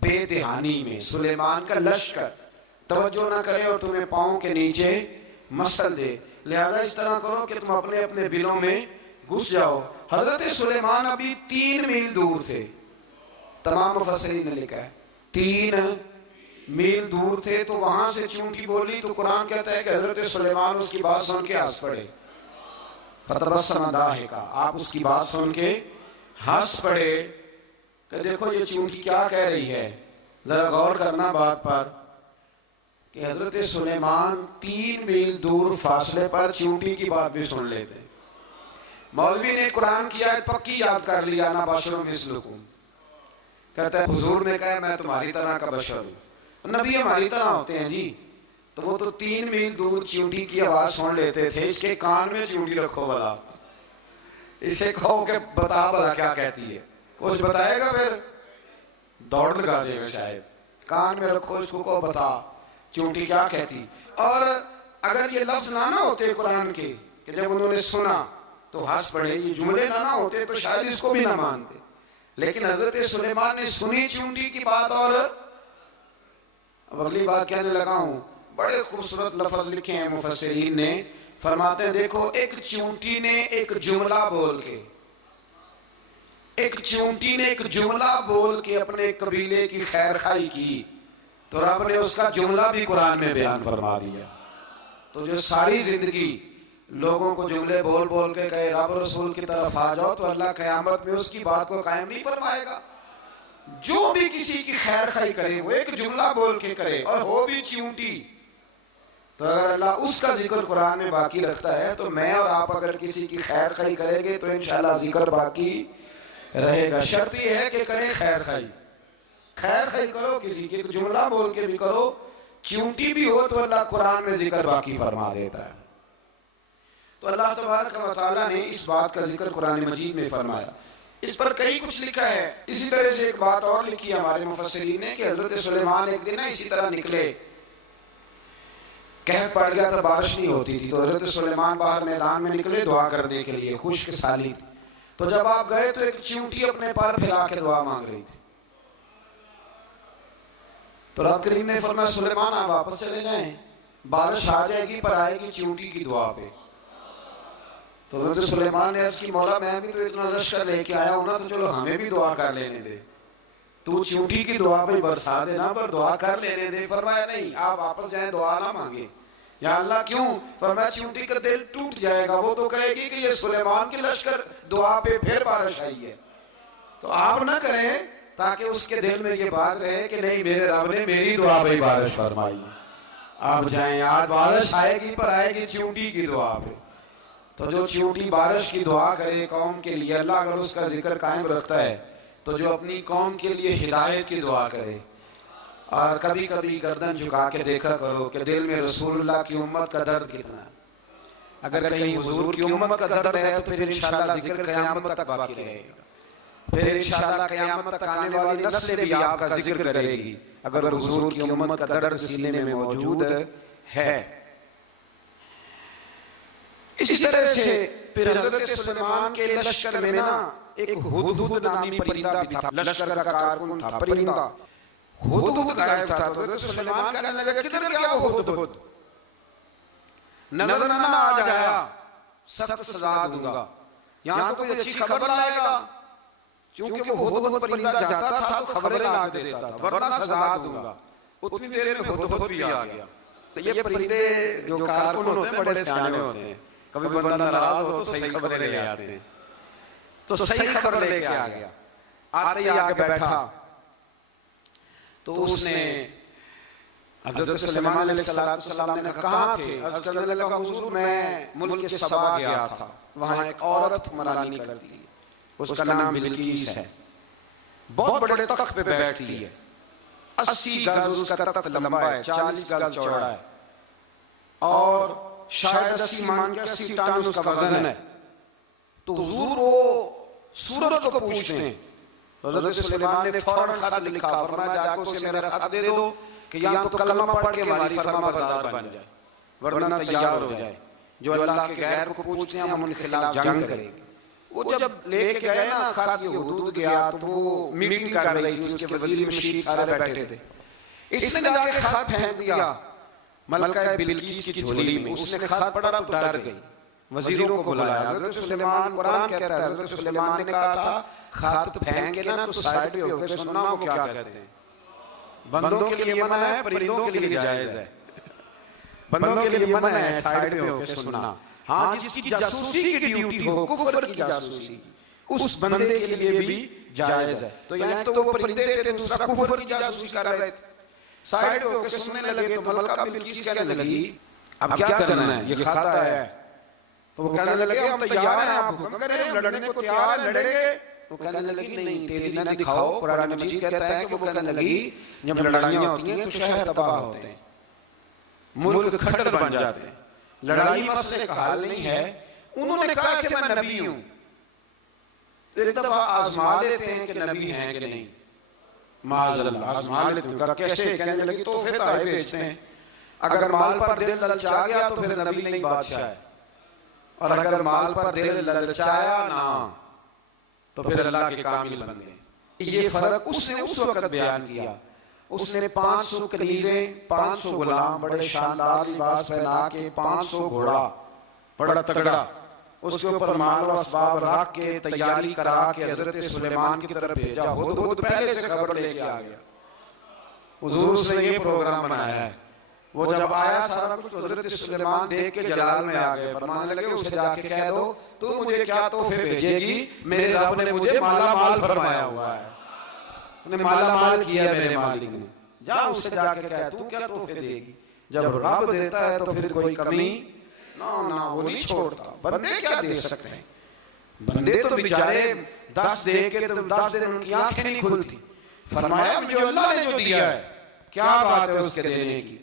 बेदहानी में, सुलेमान का लश्कर तवज्जो ना करे और तुम्हें पाँव के नीचे मसल दे। लिहाजा इस तरह करो कि तुम अपने अपने बिलों में घुस जाओ। हजरत सुलेमान अभी 3 मील दूर थे। तमाम मुफस्सिरीन ने लिखा है 3 मील दूर थे। तो वहां से चींटी बोली तो कुरान कहता है कि हजरत सुलेमान उसकी बात सुन के हंस पड़े। फतबस्सम दाहिका, आप उसकी बात सुन के हंस पड़े कि देखो ये चूंटी क्या कह रही है। जरा गौर करना बात पर कि हजरत सुलेमान 3 मील दूर फासले पर चूंटी की बात भी सुन लेते। मौलवी ने कुरान की आयत पक्की याद कर लिया, ना बशरुम मिस्लुकुम, कहता है हुजूर ने कहा मैं तुम्हारी तरह का बशर हूं, नबी हमारी तरह होते हैं जी। तो वो तो 3 मील दूर चूंटी की आवाज सुन लेते थे। इसके कान में चूंटी रखो भला, इसे कहो कि बता भला क्या कहती है, कुछ बताएगा फिर दौड़ लगा देगा शायद। कान में रखो इसको, कहो बता चूंटी क्या कहती। और अगर ये लफ्ज ना होते कुरान के कि जब उन्होंने सुना तो हंस पड़े, ये जुमले ना होते तो शायद इसको भी ना मानते। लेकिन हजरत सुलेमान ने सुनी चूंटी की बात और अब अगली बात कहने लगा हूं। बड़े खूबसूरत लफ्ज लिखे हैं मुफस्सिरीन ने, फरमाते हैं देखो एक चूंटी ने एक जुमला बोल के, एक चूंटी ने एक जुमला बोल के अपने कबीले की खैर खाई की, तो रब ने उसका जुमला भी कुरान में बयान फरमा दिया। तो जो सारी जिंदगी लोगों को जुमले बोल बोल के कहे रब रसूल की तरफ आ जाओ, तो अल्लाह क़यामत में उसकी बात को कायम नहीं फरमाएगा। जो भी किसी की खैर खाई करे वो एक जुमला बोल के करे, और हो भी चूंटी, तो अगर अल्लाह उसका जिक्र कुरान में बाकी रखता है तो मैं और आप अगर किसी की खैर खाई करेंगे तो इंशाल्लाह जिक्र बाकी रहेगा। शर्त यह है कि करें खैर खाई, खैर खाई करो किसी की, जुमला बोल के भी करो, चूंटी भी हो तो अल्लाह कुरान में जिक्र बाकी फरमा देता है। तो अल्लाह तबारक व तआला ने इस बात का जिक्र कुरान मजीद में फरमाया। इस पर कई कुछ लिखा है। इसी तरह से एक बात और लिखी है हमारे मुफस्सिरीन ने कि हजरत सुलेमान एक दिन इसी तरह निकले, कहत पड़ गया था, बारिश नहीं होती थी, तो हजरत सुलेमान बाहर मैदान में निकले दुआ करने के लिए, खुश्क साली। तो जब आप गए तो एक चूंटी अपने पर फैला के दुआ मांग रही थी। तो रब करीम ने फरमाया सुलेमान आप वापस चले जाएं, बारिश आ जाएगी पर आएगी चूंटी की दुआ पे। तो हजरत सुलेमान ने अर्ज की मौला मैं भी तो इतना लश्कर लेके आया हूं ना, तो चलो हमें भी दुआ कर लेने दे, तू चूंटी की दुआ पे बरसा देना पर दुआ कर लेने दे। फरमाया नहीं आप वापस जाएं, दुआ ना मांगे। या अल्लाह क्यों? फरमाया चूंटी का दिल टूट जाएगा, वो तो कहेगी कि ये सुलेमान की लश्कर दुआ पे फिर बारिश आई है। तो आप ना करें ताकि उसके दिल में ये बात रहे कि नहीं मेरे रब ने मेरी दुआ पे बारिश फरमाई। आप जाएं, आज बारिश आएगी पर आएगी चूंटी की दुआ पे। तो जो चूंटी बारिश की दुआ करे कौम के लिए, अल्लाह अगर उसका जिक्र कायम रखता है, तो जो अपनी कौम के लिए हिदायत की दुआ करे। और कभी कभी गर्दन झुका के देखा करो कि दिल में रसूलुल्लाह की उम्मत का दर्द कितना। अगर कहीं हुजूर की उम्मत का दर्द है तो फिर इंशाअल्लाह जिक्र क़यामत तक बाकी रहेगा। फिर इंशाअल्लाह क़यामत तक आने वाली नस्लें भी आपका जिक्र करेगी अगर हुजूर की उम्मत का दर्द सीने में मौजूद है। इसी तरह से फिर हजरत सुलेमान के लश्कर में ना एक हुदहुद नामी परिंदा भी था, लश्कर का कारकुन था परिंदा। हुदहुद गायब था, तो हजरत सुलेमान कहने लगे किधर गया वो हुदहुद, नजर ना आ जाया सख्त सजा दूंगा, यहाँ तो कोई अच्छी खबर लाएगा। क्योंकि वो हुदहुद परिंदा जाता था तो खबरें ला देता था, वरना सजा दूंगा। उतनी देर में हुदहुद भी आ गया। तो ये परिंदे जो कारकुन होते हैं बड़े सियाने होते हैं, कभी बंदा नाराज हो तो सही खबरें ले आते हैं। तो सही खबर लेके आ गया, आते ही आके बैठा। तो उसने हजरत सुलेमान अलैहिस्सलाम ने कहा थे, अर्ज करने लगा हुजूर मैं मुल्क सबा गया था, वहां एक औरत हुक्मरानी करती है, उसका नाम बिलकीस है। बहुत बड़े तख्त पे बैठती है, 80 गज उसका तख्त लंबा है, 40 गज चौड़ा है, और शायद 80 मान के 80 टन उसका वजन है। तो हुजूर वो सूरज को पूछते हैं। हजरत सुलेमान ने फौरन खत लिखा, फरमाया जाकर उसे मेरा खत दे दो कि या तो कलमा पढ़ के हमारी फरमाबरदार बन जाए, वरना तैयार हो जाए। जो अल्लाह के गैर को पूछते हैं हम उनके खिलाफ जंग करेंगे। वो जब लेके गए ना खत, ये हुदूद गया तो वो मीटिंग कर रही थी, उसके वजीर मशीद सारे बैठे थे। इसने जाके खत फेंक दिया मलका बिलकीस की झोली में। उसने खत पढ़ा तो डर गई, वजीरों को बुलाया। हजरत सुलेमान, कुरान कहता है हजरत सुलेमान ने कहा था खत फेंक के ना तो साइड पे होकर सुनना वो क्या कहते हैं। बंदों के लिए मना है, परिंदों के लिए जायज है। बंदों के लिए मना है साइड पे होकर सुनना, हाँ, जिसकी जासूसी की ड्यूटी हो, कुफ्र की जासूसी, उस बंदे के लिए भी जायज है। तो यहाँ तो वो परिंदे थे, दूसरा कुफ्र की जासूसी कर रहे थे, साइड होकर सुनने लगे। तो मलका बिल्किस कहने लगी अब क्या करना है, ये खाता है। तो वो कहने लगे हम तैयार हैं, आप हुक्म करें, हम लड़ने को तैयार हैं, लड़ेंगे। वो कहने लगी नहीं, तेजी न दिखाओ। कुरान मजीद कहता है कि वो कहने लगी जब लड़ाइयां होती हैं तो शहर तबाह होते हैं, मुल्क खंडर बन जाते हैं, लड़ाई मसले का हाल नहीं है। उन्होंने कहा कि मैं नबी हूं। एक दफा आजमा लेते हैं कि नबी हैं कि नहीं, माज़अल्लाह आजमा लेते हैं। कहा कैसे? कहने लगी तोहफे ताए भेजते हैं, अगर माल पर दिल ललचा गया तो फिर नबी नहीं बादशाह है, और अगर माल पर दिल ललचाया ना तो फिर अल्लाह के कामिल बंदे। ये फर्क उसने उस वक्त बयान किया। उसने 500 कनीज़ें, 500 गुलाम, बड़े शानदार लिबास पहना के, 500 घोड़ा बड़ा तगड़ा, उसके ऊपर माल व असबाब रख के तैयारी करा के हजरत सुलेमान की तरफ भेजा। हुद पहले से खबर लेके आ गया, हुजूर से ये प्रोग्राम बनाया है। वो जब आया सारा कुछ, हजरत सुलेमान देख के जलाल में आ गए। फरमाने लगे उसे जाके कह दो तू मुझे क्या तोहफे भेजेगी, मेरे रब ने मुझे माला माल फरमाया हुआ है, उन्हें माला माल किया मेरे मालिक ने। जा उसे जाके कह तू क्या तोहफे देगी। जब रब देता है तो फिर कोई कमी ना वो नहीं छोड़ता। बंदे क्या दे सकते हैं, बंदे तो बेचारे 10 दे के तो 10 दिन उनकी आंखें नहीं खुलती। फरमाया जो अल्लाह ने जो दिया है क्या बात है उसके देने की।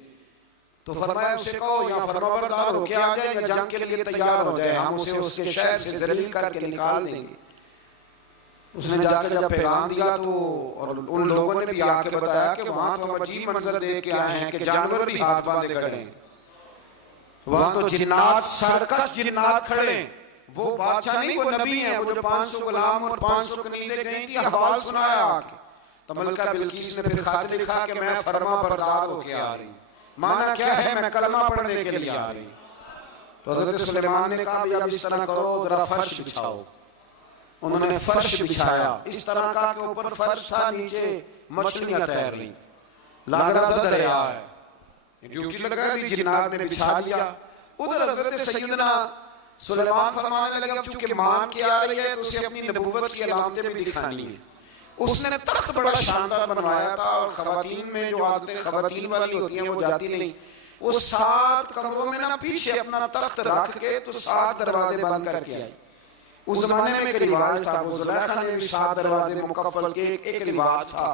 तो फरमाया उसे कहो या फरमाबरदार हो के आ जाए या जंग के लिए तैयार हो जाए, हम उसे उसके शहर से जलील करके निकाल देंगे। उसने जाके जब पैगाम दिया तो और उन लोगों ने भी आके बताया कि वहां तो हम अजीब मंजर देख के आए हैं कि जानवर भी हाथ बांधे खड़े हैं, वहां तो जिन्नात, सरकश जिन्नात खड़े। वो बादशाह नहीं, वो नबी है। वो जो 500 गुलाम और 500 कनीज़ें गई थी, हवाल सुनाया आके। तो मलका बिल्किस ने फिर खत लिखा कि मैं फरमाबरदार होके आ रही। माना क्या है, मैं कलमा पढ़ने के लिए आ रही। तो हज़रत सुलेमान ने कहा अब इस तरह करो, जरा फर्श बिछाओ। उन्होंने फर्श बिछाया, इस तरह का कि ऊपर फर्श था, नीचे मछलियां तैर रही, लग रहा था दरिया है। ड्यूटी लगा दी, जिन्नात ने बिछा लिया। उधर हज़रत सैयदना सुलेमान फरमाने लगे अब चूंकि मान के आ रही है तो उसे अपनी नबूवत की अलामतें भी दिखानी है। उसने तख्त बड़ा शानदार बनवाया था, और खवातीन में जो आदतें खवातीन वाली होती हैं वो जाती नहीं। वो 7 कमरों में ना पीछे अपना तख्त रख के तो 7 दरवाजे बंद करके आई। उस जमाने में एक रिवाज था, वो जुलैखा ने भी 7 दरवाजे मुकफ्फल के एक रिवाज था।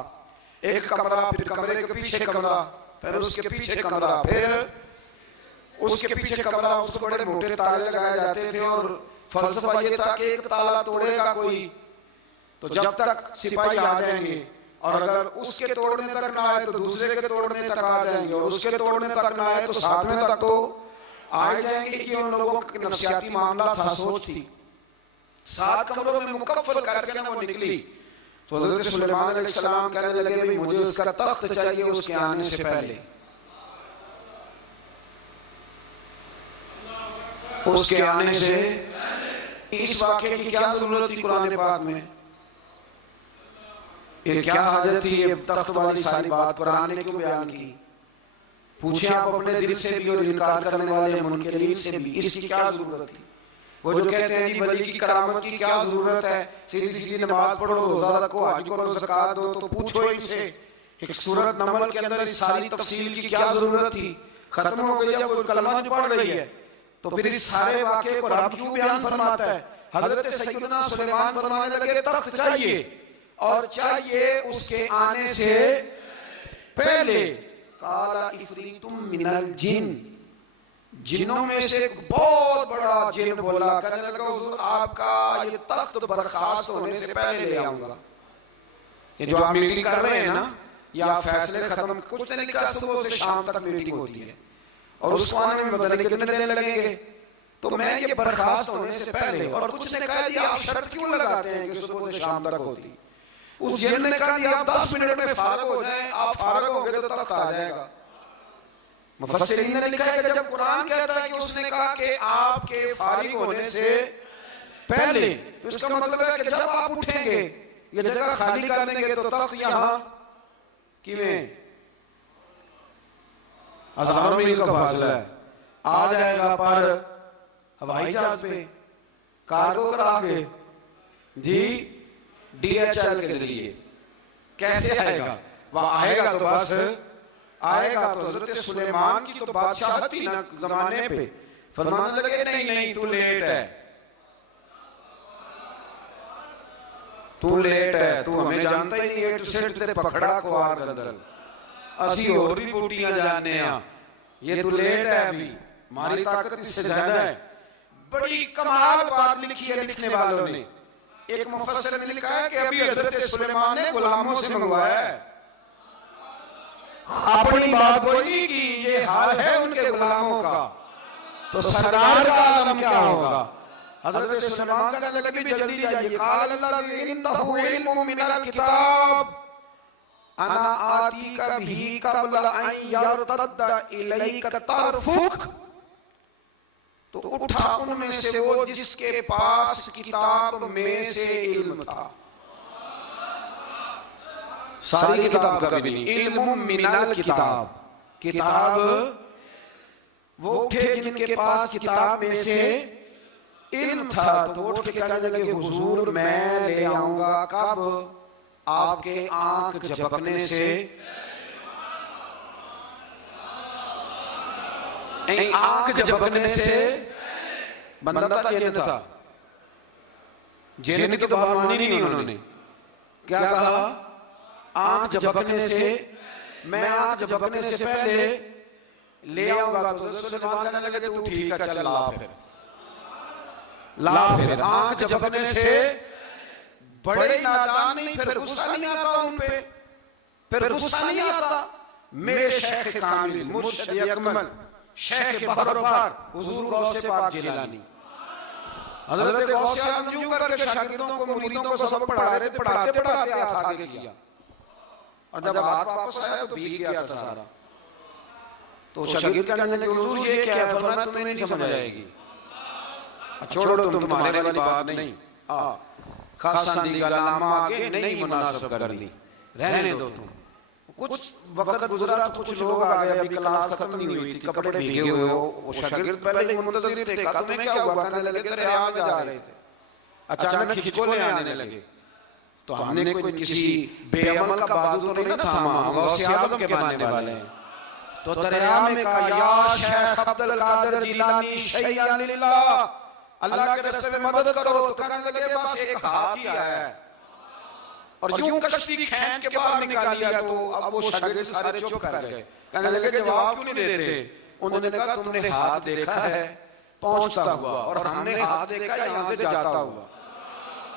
एक कमरा, फिर कमरे के पीछे कमरा, फिर उसके पीछे कमरा, फिर उसके पीछे कमरा। उसको बड़े मोटे ताले लगाए जाते थे, और फलसफा ये था कि एक ताला तोड़ेगा कोई तो जब तक सिपाही आ जाएंगे, और अगर उसके तोड़ने तक ना आए तो दूसरे के तोड़ने तक आ जाएंगे, और उसके तोड़ने तक ना आए तो 7वें तक तो आ जाएंगे। कि उन लोगों का नफसियाती मामला था, सोच थी। 7 कमरों में मुकफ्फल करके ना वो निकली। तो हज़रत सुलेमान अलैहिस्सलाम कहने लगे भाई मुझे उसका तख्त चाहिए उसके आने से पहले। उसके आने से इस वाक़े की क्या जरूरत थी कुरान पाक में, ये क्या हाजत थी, ये तख्त वाली सारी बात कुरान ने क्यों बयान की। पूछे आप अपने दिल से भी और इनकार करने वाले मुनकिरीन से भी, इसकी क्या जरूरत थी। वो जो कहते हैं जी वली की करामत की क्या जरूरत है, सीधी सीधी नमाज पढ़ो, रोजा रखो, हज करो, ज़कात दो, तो पूछो इनसे एक सूरत नमल के अंदर इस सारी तफसील की क्या जरूरत थी। खत्म हो गई जब वो कलमा जो पढ़ रही है तो फिर इस सारे वाक़े को रब क्यों बयान फरमाता है। हजरत सैयदना सुलेमान फरमाने लगे तख्त चाहिए, और चाहिए उसके आने से पहले। काला इफ्रीतुम मिनल जिन, जिन्नों में से एक बहुत बड़ा जिन बोला, कहने लगा हुजूर आपका ये तख्त बर्खास्त होने से पहले ले आऊंगा। ये जो आप मीटिंग कर रहे हैं ना, या फैसले खत्म, कुछ नहीं लिखा सुबह से शाम तक मीटिंग होती है, और उसको आने में बदलने कितने दिन लगेंगे, तो मैं ये बर्खास्त होने से पहले। और कुछ ने कहा आप शर्त क्यों लगाते हैं कि सुबह से शाम तक होती। उस जिन ने कहा आप 10 मिनट में फारग हो जाएं, आप फारग होंगे तो तख्त आ जाएगा। मुफस्सिरीन ने लिखा है कि जब कुरान कहता है कि उसने कहा कि आपके फारिग होने से पहले, तो इसका मतलब है कि जब आप उठेंगे ये जगह खाली कर देंगे तो तख्त यहाँ किवें हजारों मील का फासला है, आ जाएगा। पर हवाई जहाज पे, कार्गो करा के जी, DHL के जरिए। कैसे आएगा? वह आएगा तो बस आएगा तो हजरत सुलेमान की तो बादशाहत थी ना जमाने पे। फरमाने लगे नहीं नहीं तू लेट है, तू लेट है, तू हमें जानता ही नहीं है, तू सेठ ते पकड़ा कुआर गदल असी और भी बूटियां जानने आ, ये तू लेट है, अभी हमारी ताकत इससे ज्यादा है। बड़ी कमाल बात लिखी है लिखने वालों ने। एक मुफस्सिर ने लिखा है कि अभी हजरत सुलेमान ने गुलामों से मंगवाया है, अपनी बात कोई नहीं की, ये हाल है उनके गुलामों का, तो सरदार का आलम क्या होगा। हजरत सुलेमान का कहने लगे जल्दी जाइए, काल अल्लाह इंदहु इल्मु मिनल किताब अना आतीका बिही क़ब्ल अन यरतद्दा इलैका तरफुक। तो उठा उनमें से वो जिसके पास किताब में से इल्म था। सारी किताब का भी नहीं, इल्मु मिनल किताब, किताब वो उठे जिनके पास किताब में से इल्म था। तो उठ के कहने लगे हुजूर मैं ले आऊंगा कब? आपके आंख झपकने से, आंख झपकने से। बंदा था जिन था, जिन की तो बात मानी नहीं उन्होंने। क्या कहा? आंख झपकने से, मैं आंख झपकने से पहले ले आऊंगा। तो सुलेमान कहने लगे तू ठीक है, चल ला फिर, ला फिर। आंख झपकने से बड़े नादान नहीं, फिर गुस्सा नहीं आता उन पे, फिर गुस्सा नहीं आता। मेरे शेख कामिल मुर्शिद अकमल शेख बहरबार हुजूर गौसे पाक जिलानी हजरत गौसे आजम यूं करके शागिर्दों को मुरीदों को सबक पढ़ा रहे थे, पढ़ाते पढ़ाते हाथ आगे किया, और जब हाथ वापस आया तो भीग गया था सारा। तो शागिर्द कहने लगे हुजूर ये क्या है? फरमाया तुम्हें नहीं समझ आएगी, छोड़ो तुम, तुम्हारे वाली बात नहीं। खासा दी गलामा आगे नहीं मुनासिब करनी, रहने दो तुम। कुछ वक्त गुजरा, कुछ लोग आ गए, अभी क्लास खत्म नहीं हुई थी, कपड़े भीगे हुए हो। वो शागिर्द पहले ही मुंतज़िर थे, कहा तुम्हें क्या हुआ? कहने लगे दरिया में जा रहे थे, अचानक खिंचकोले आने लगे। तो हमने कोई किसी बेअमल का बाजू तो नहीं थामा, गौसे आज़म के मानने वाले हैं। तो दरिया में कहा या शेख अब्दुल कादिर जिलानी शैय्यन लिल्लाह, अल्लाह के रास्ते में मदद करो। तो कहने लगे बस एक हाथ ही आया है, और यूं कश्ती खींच के बाहर निकाल लिया। तो अब वो शागिर्द सारे चुप कर गए, कहने लगे जवाब क्यों नहीं देते? उन्होंने कहा तुमने हाथ देखा है पहुंचता हुआ, और हमने हाथ देखा यहां से जाता हुआ।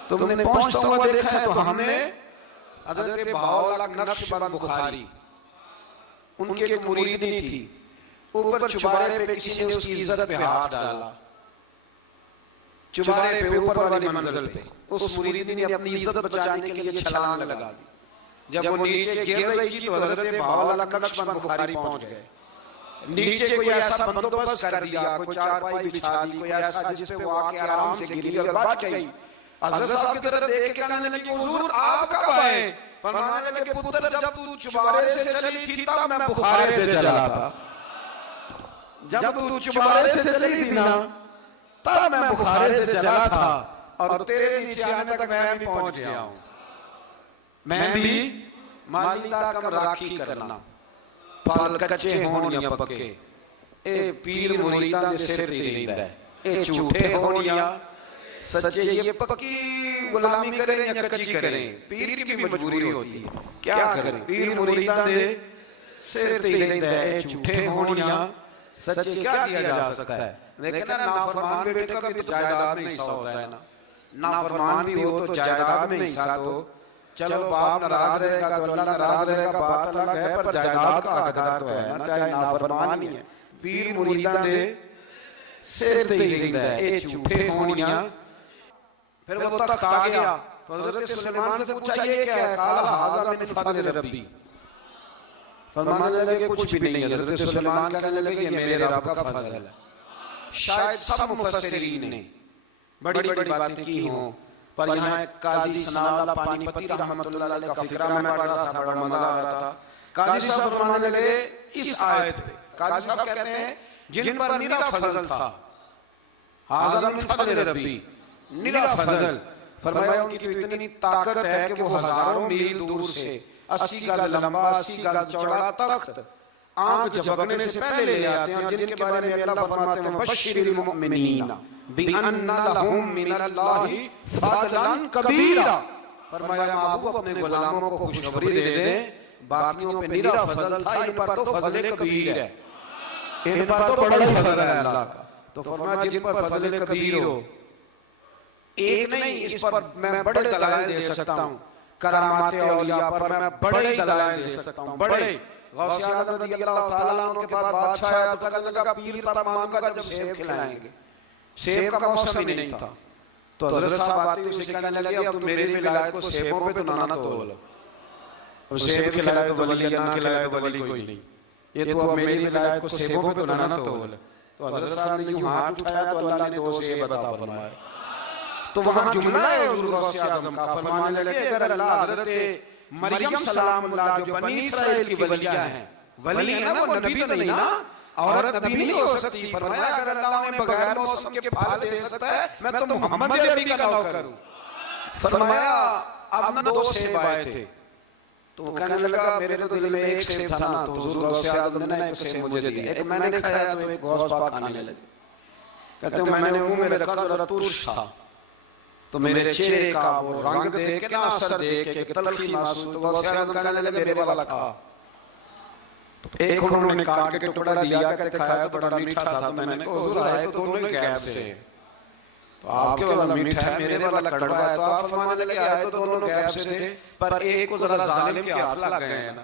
तुमने पहुंचता हुआ देखा है, तो हमने हजरत बाउला नक्शबंद बुखारी, उनके एक मुरीदनी थी, ऊपर चुबारे पे किसी ने उसकी इज्जत पे हाथ डाला, चुबारे पे ऊपर वाली मंजिल पे। उस मुरीदनी ने अपनी इज्जत बचाने के लिए छलांग लगा दी। जब वो नीचे गिर रही थी तो हजरत बाउला नक्शबंद बुखारी पहुंच गए। नीचे कोई ऐसा बंदोबस्त कर दिया, कोई चारपाई बिछा दी, कोई ऐसा जिस पे वो आके आराम से गिरी और बच गई। हजरत साहब की तरफ देख के कहने लगे हुजूर आप कब आए? फरमाने लगे पुत्र जब तू चुबारे से चली थी तब मैं बुखारे से चला था, जब तू चुबारे से चली थी ना तब मैं बुखारे से चला था, और तेरे नीचे आने तक मैं भी पहुंच गया हूं। मैं भी मालिदा कम राखी करना, पल कच्चे होण या पक्के, ए पीर मुरीदां दे सिर ते लैंदा है। ए झूठे होण या सच्चे, ये पक्की गुलामी करें या कच्ची करें, पीर की भी मजबूरी होती है, क्या करें? पीर मुरीदां दे सिर ते लैंदा है। ए झूठे होण या सच्चे, क्या किया जा सकता है? लेकिन नाफरमान बेटे का भी तो जायदाद में हिस्सा होता है ना, नाफरमान भी हो तो जायदाद में हिस्सा। तो चलो बाप नाराज रहेगा तो अल्लाह नाराज रहेगा, बात अलग है, पर जायदाद का हकदार तो है ना, चाहे नाफरमान ही है। पीर मुरीदां दे सिर ते लैंदा है, ए झूठे होण या। फिर वो तख्त आ गया तो हजरत सुलेमान से पूछा ये क्या है? काला हाज़ा मिन फज़ल रब्बी, फरमाने लगे कुछ भी नहीं। हजरत सुलेमान कहने लगे ये मेरे रब का फजल है। शायद सब मुफस्सिरीन ने बड़ी बड़ी बातें की हों, पर यहाँ एक काजी सनाउल्लाह पानीपती रहमतुल्लाह अलैह का फिक्रा मैं पढ़ रहा था, बड़ा मजा आ रहा था। काजी साहब फरमाने लगे इस आयत पे, काजी साहब कहते हैं जिन पर निरा फजल था, हाज़ा मिन फ़ज़्ल रब्बी, निरा फजल। फरमाया उनकी तो इतनी ताकत है कि वो हजारों मील दूर से 80 गज लंबा 80 गज चौड़ा तख्त आंख झपकने से पहले ले आते हैं, जिनके बारे में अल्लाह फरमाते हैं बश्शिरिल मुमिनीना बिअन्ना लहुम मिनल्लाहि फ़ज़लन कबीरा। फरमाया महबूब अपने गुलामों को खुशखबरी दे दे, बाकियों पे निरा फजल था, इन पर तो फजल कबीर है, इन पर तो बड़ा फजल है अल्लाह का। तो फरमाया जिन पर फजल कबीर हो, एक नहीं इस पर मैं बड़े दलाइल दे सकता हूँ, करामाते औलिया पर मैं बड़े दलाइल दे सकता हूँ, बड़े। गौसे आज़म रज़ियल्लाहु ताला अन्हु के बाद बादशाह आया तो कहने लगा पीर तब मानूंगा जब सेब खिलाएंगे। सेब का मौसम ही नहीं था, तो हज़रत साहब आते ही उसे कहने लगे अब तो मेरी विलायत को सेबों पे तो ना तोल, अब सेब खिलाए तो वली, ना खिलाए तो वली कोई नहीं, ये तो अब मेरी विलायत को सेबों पे तो ना तोल। तो हज़रत साहब ने यूं हाथ उठाया तो अल्लाह ने 2 सेब अता फरमाए। तो वहां जुमला है हुजूर गौसे आज़म का, फरमाने लगे अगर अल्लाह हज़रत मरियम सलामुल्लाह जो बनी इस्राइल की वलिया हैं, वली है ना, वो नबी तो नहीं ना, औरत नबी नहीं हो सकती। फरमाया अगर अल्लाह ने बगैर मौसम के फल दे सकता है, मैं तो मोहम्मद अरबी का नौकर हूं। फरमाया अब ना 2 सेब आए थे, तो वो कहने लगा मेरे तो दिल में एक सेब था ना, तो हुजूर गौसे आज़म ने ना एक सेब मुझे दिया, एक मैंने खाया तो एक गौस पाक खाने लगे। कहते हैं मैंने मुंह में रखा तो तुर्श था, तो मेरे चेहरे का वो रंग देख के ना, असर देख के तलखी महसूस, तो गौसे आज़म कहने लगे मेरे वाला खा। तो एक उन्होंने काट के टुकड़ा दिया, कहते खाया तो बड़ा मीठा था, तो मैंने कहा हुजूर आए तो दोनों ही गैब से, तो आपके वाला मीठा है मेरे वाला कड़वा है, तो आप फरमाने लगे आए तो दोनों गैब से थे, पर एक को जरा जालिम के हाथ लग गए हैं ना,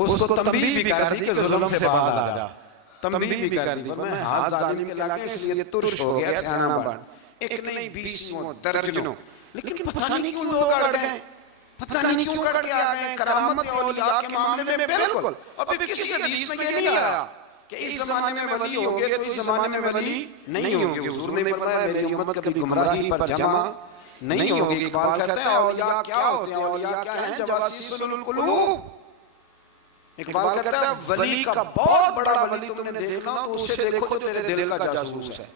उसको तंबीह भी कर दी कि जुल्म से बाहर आ जा, तंबीह भी कर दी, मैं हाथ जालिम के लगे इसलिए तुर्श हो गया, सियाना बन। एक नहीं 20 दर्जनों, लेकिन पता नहीं क्यों लोग अड़ गए, पता नहीं क्यों अड़ के आ गए करामत औलिया के मामले में। बिल्कुल अभी किसी हदीस में ये नहीं आया कि इस जमाने में वली होंगे तो इस जमाने में वली नहीं होंगे। हुजूर ने फरमाया मेरी उम्मत कभी गुमराही पर जमा नहीं होगी। इकबाल कहते हैं औलिया क्या होते हैं, औलिया क्या हैं, जवासीसुल कुलूब। इकबाल कहता है वली का बहुत बड़ा वली तुमने देखना तो उससे देखो जो तेरे दिल का जासूस है।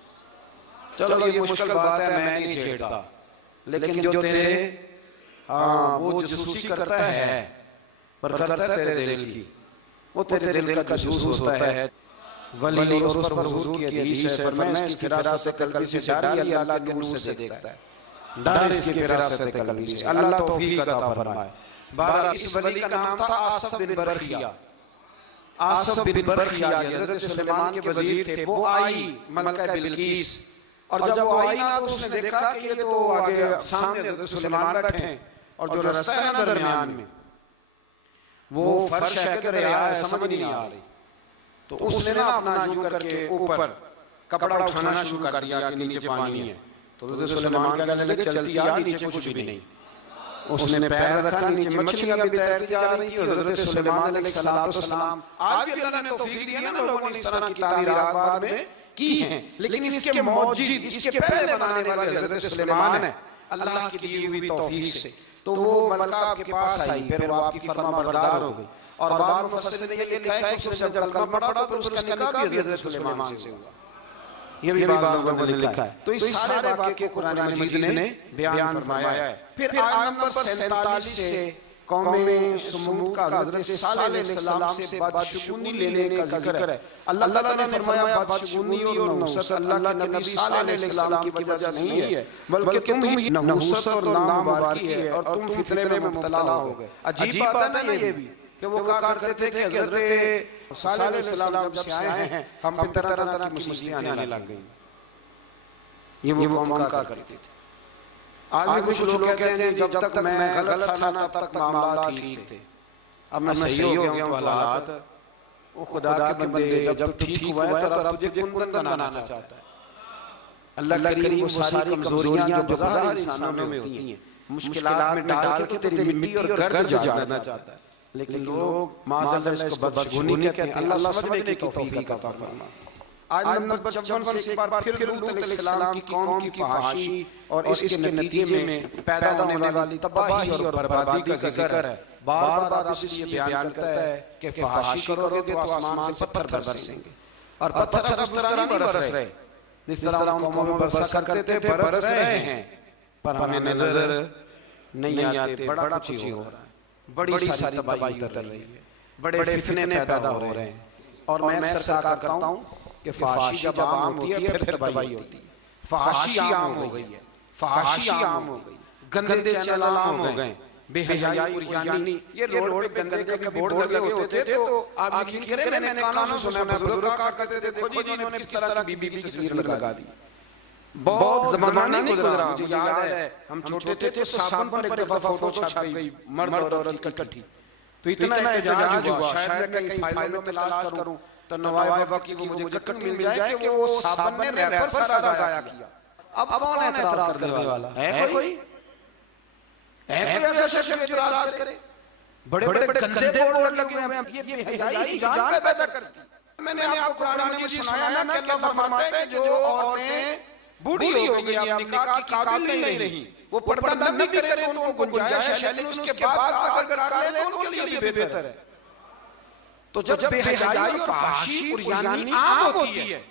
चलो ये मुश्किल बात है, मैं नहीं छेड़ता, लेकिन जो तेरे वो जासूसी करता है, पर करता है तेरे दिल की, वो तेरे दिल का जासूस होता है वली। और उस पर हुजूर की हदीस है, फरमाया इसकी फिरासत कल्बी से जारी है, अल्लाह के नूर से देखता है, डर इसकी फिरासत कल्बी से, अल्लाह तौफीक अता फरमाए। बारह इस वली का नाम था आसफ बिन बरखिया। आसफ बिन बरखिया हज़रत सुलेमान के वजीर थे। वो आई मलका बिल्कीस, और जब वो आई ना तो उसने देखा कि ये तो आगे सामने हज़रत सुलेमान बैठे हैं, और जो रास्ता है ना दरमियान में वो फर्श है कि दरिया है, समझ नहीं आ रही। तो उसने ना अपना यूं करके ऊपर कपड़ा उठाना शुरू कर दिया कि नीचे पानी है। तो हज़रत सुलेमान कहने लगे चलती आ नीचे कुछ भी नहीं। उसने पैर रखा, नीचे मछलियां भी तैरती जा रही थी। हज़रत सुलेमान अलैहिस्सलाम, आज भी अल्लाह ने तौफीक दी है ना, लोगों ने इस तरह की तामीरात बाद में की हैं, लेकिन इसके मौजूद इसके पहले बनाने वाले हज़रत सुलेमान है, अल्लाह की दी हुई तौफीक से। तो वो मलका आपके पास आई, फिर वो आपकी फरमाबरदार हो गई। और बाद मुफस्सिर ने ये लिखा है कि जब कलमा पढ़ा तो उसका निकाह भी हज़रत सुलेमान से हुआ। ये भी बाद लोगों ने लिखा है। तो इस सारे वाक़े को कुरान मजीद ने बयान फरमाया है। फिर आयत नंबर 47 से कौमे समूद का हज़रत सालेह अलैहिस्सलाम से बदशगुनी लेने का जिक्र है। अल्लाह ताला ने फरमाया बदशगुनी और नहुसत अल्लाह के नबी सालेह अलैहिस्सलाम की वजह से नहीं है, बल्कि तुम ही नहुसत और नामुबारकी है और तुम फितने में मुब्तला हो गए। अजीब बात है ना ये भी कि वो कहा करते थे कि हज़रत सालेह अलैहिस्सलाम जब से आए हैं हम पे तरह तरह की मुसीबतें आने लग गई। ये वो कौम का करते थे। आज भी कुछ लोग कहते हैं जब तक मैं गलत था ना तब तक मामला ठीक थे, अब मैं सही हो गया हूं, हालात वो खुदा के बंदे जब ठीक हुआ है तो रब तुझे कुंदन बनाना चाहता है। अल्लाह करीम वो सारी कमजोरियां जो ज़ाहिर इंसानों में होती हैं मुश्किलात में डाल के तेरी मिट्टी और गर्द उजाड़ना चाहता है, लेकिन लोग माज़अल्लाह इसको बदशगुनी कहते हैं। अल्लाह समझने की तौफीक अता फरमा। आज नंबर 55 से एक बार फिर लूत अलैहिस्सलाम की कौम की फहाशी और इसके नतीजे में पैदा होने वाली तबाही और बर्बादी का जिक्र है। बार बार इसलिए बयान करता है कि फहाशी करोगे तो आसमान से पत्थर बरसेंगे, और पत्थर उस तरह नहीं बरस रहे जिस तरह उन कौमों में बरसा करते थे बरस रहे हैं, पर हमें नजर नहीं आते। बड़ा कुछ ही हो रहा है, बड़ी सारी तबाही उतर रही है, बड़े फितने पैदा हो रहे हैं। और मैं अक्सर कहा करता हूँ कि फाशी जब आम होती है फिर तबाही होती है। फाशी आम हो गई है, फाशी आम हो गई, गंदे चैनल आम हो गए, बेहयाई और यानी ये रोड पे गंदे के बोर्ड लगे होते थे। तो आप यकीन करें, मैंने कानों से सुना बुजुर्ग कहा करते थे, देखो जी इन्होंने किस तरह की बीबी की तस्वीर लगा दी। बहुत जमाना नहीं गुजरा, मुझे याद है हम छोटे थे तो साबुन पर एक दफा फोटो छप गई मर्द और औरत की इकट्ठी। तो इतना एहतजाज हुआ, शायद मैं कहीं फाइलों में तलाश करूं तो नवाब वक्त की मुझे कट मिल जाए कि वो साबुन ने रैपर सारा जाया किया। अब कौन एतराज करने वाला है? कोई ऐसा शख्स जो राज करे? बड़े बड़े गंदे बोर्ड लगे हुए हैं, ये बेहयाई जान पैदा करती। मैंने आपको कुरान में सुनाया ना कि अल्लाह फरमाता है जो औरतें बूढ़ी हो गई, अब निकाह की काबिल नहीं रही, वो पर्दा नहीं करे तो उनको गुंजाइश है, लेकिन उसके बाद अगर कर ले तो उनके लिए बेहतर है। तो जब बेहयाई और फाशी और यानी आम होती है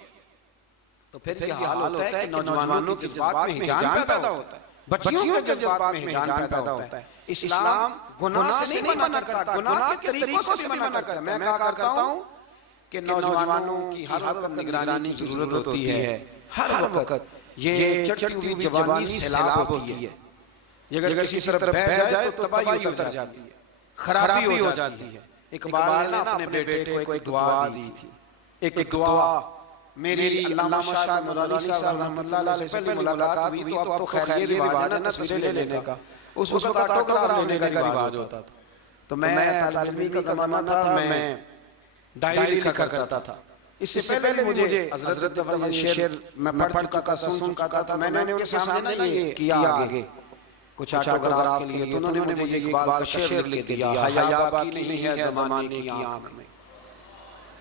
तो फिर क्या हाल होता है कि नौजवानों के जज्बात में हिजान पैदा होता है, बच्चियों के जज्बात में हिजान पैदा होता है। इस्लाम गुनाह से नहीं मना करता, गुनाह के तरीकों से मना करता है। मैं कहा करता हूं कि नौजवानों की हर वक्त निगरानी की जरूरत होती है। हर वक्त ये चढ़ती हुई जवानी सैलाब होती है, ये अगर किसी तरफ बह जाए तो तबाही उतर जाती है, खराबी हो जाती है। इकबाल ने ना अपने बेटे को एक दुआ दी थी, एक दुआ। मेरी अल्लामा शाह नूरानी साहब रहमतुल्लाह अलैह से पहली मुलाकात हुई तो आपको खैर ये रिवाज है ना तस्वीरें लेने का, उस वक्त ऑटोग्राफ लेने का रिवाज होता था। तो मैं तालिबी का जमाना था, मैं डायरी लिखा करता था। इससे पहले मुझे हजरत ये शेर मैं पढ़ चुका था, सुन चुका था। मैंने उनके सामने ना ये किया आगे कुछ ऑटोग्राफ के लिए, तो उन्होंने मुझे इकबाल का शेर लिख दिया, हया बाकी नहीं है जमाने की आंख में,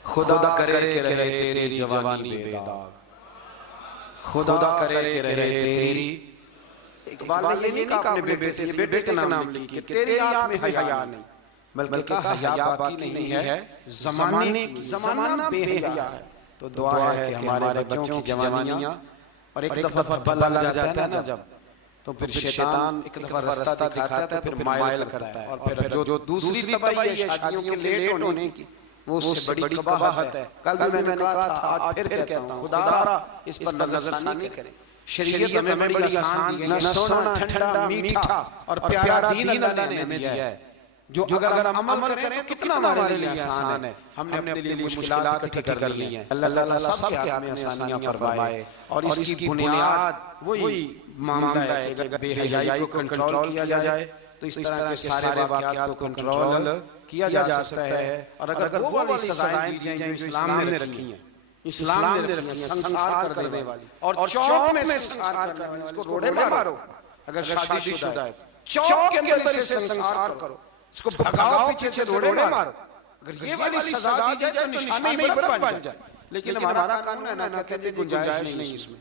खुदा करे के रहे तेरी जवानी बेदाग, खुदा करे के रहे तेरी। इकबाल ने ये नहीं कहा अपने बेटे के नाम लिख के तेरी आंख में हया नहीं, बल्कि कहा हया बाकी नहीं है जमाना बेहया है। तो दुआ है कि हमारे बच्चों की जवानियां, और एक दफा भला लग जाता है ना जब, तो फिर शैतान एक दफा रास्ता दिखाता है, फिर माइल करता है, और फिर जो दूसरी तबाही है शादियों के लेट होने की, वो उससे बड़ी कबाहत है। कल मैंने कहा था, आज फिर कहता हूं, खुदा इस पर नजरसानी करें। शरीयत में बड़ी आसान है, न सोना ठंडा मीठा और प्यारा दीन अल्लाह ने हमें दिया है, जो अगर हम अमल करें तो कितना हमारे लिए आसान है। हमने अपने लिए मुश्किलात इकट्ठी कर ली हैं, अल्लाह ताला सबके हमें आसानियां फरमाए। और इसकी बुनियाद वही मामला है कि बेहयाई को कंट्रोल किया जाए तो इस तरह के सारे वाक़यात को कंट्रोल किया जा सकता है। और अगर वो वाली सजाएं दी जाएं जो इस्लाम ने रखी हैं, इस्लाम ने रखी हैं, संसार करने वाली, और चौक में संसार करने वाली, इसको रोड़े मारो। अगर शादीशुदा है चौक के अंदर इसे संसार करो, इसको भगाओ, पीछे से रोड़े मारो। अगर ये वाली सजा दी जाए तो निशानी बरकत बन जाए। लेकिन हमारा कानून है ना, कहते गुंजाइश नहीं इसमें,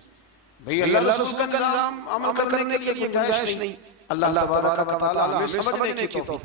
भाई अल्लाह रसूल का निज़ाम अमल करने के लिए गुंजाइश नहीं। अल्लाह तबारक व तआला हमें समझने की तौफीक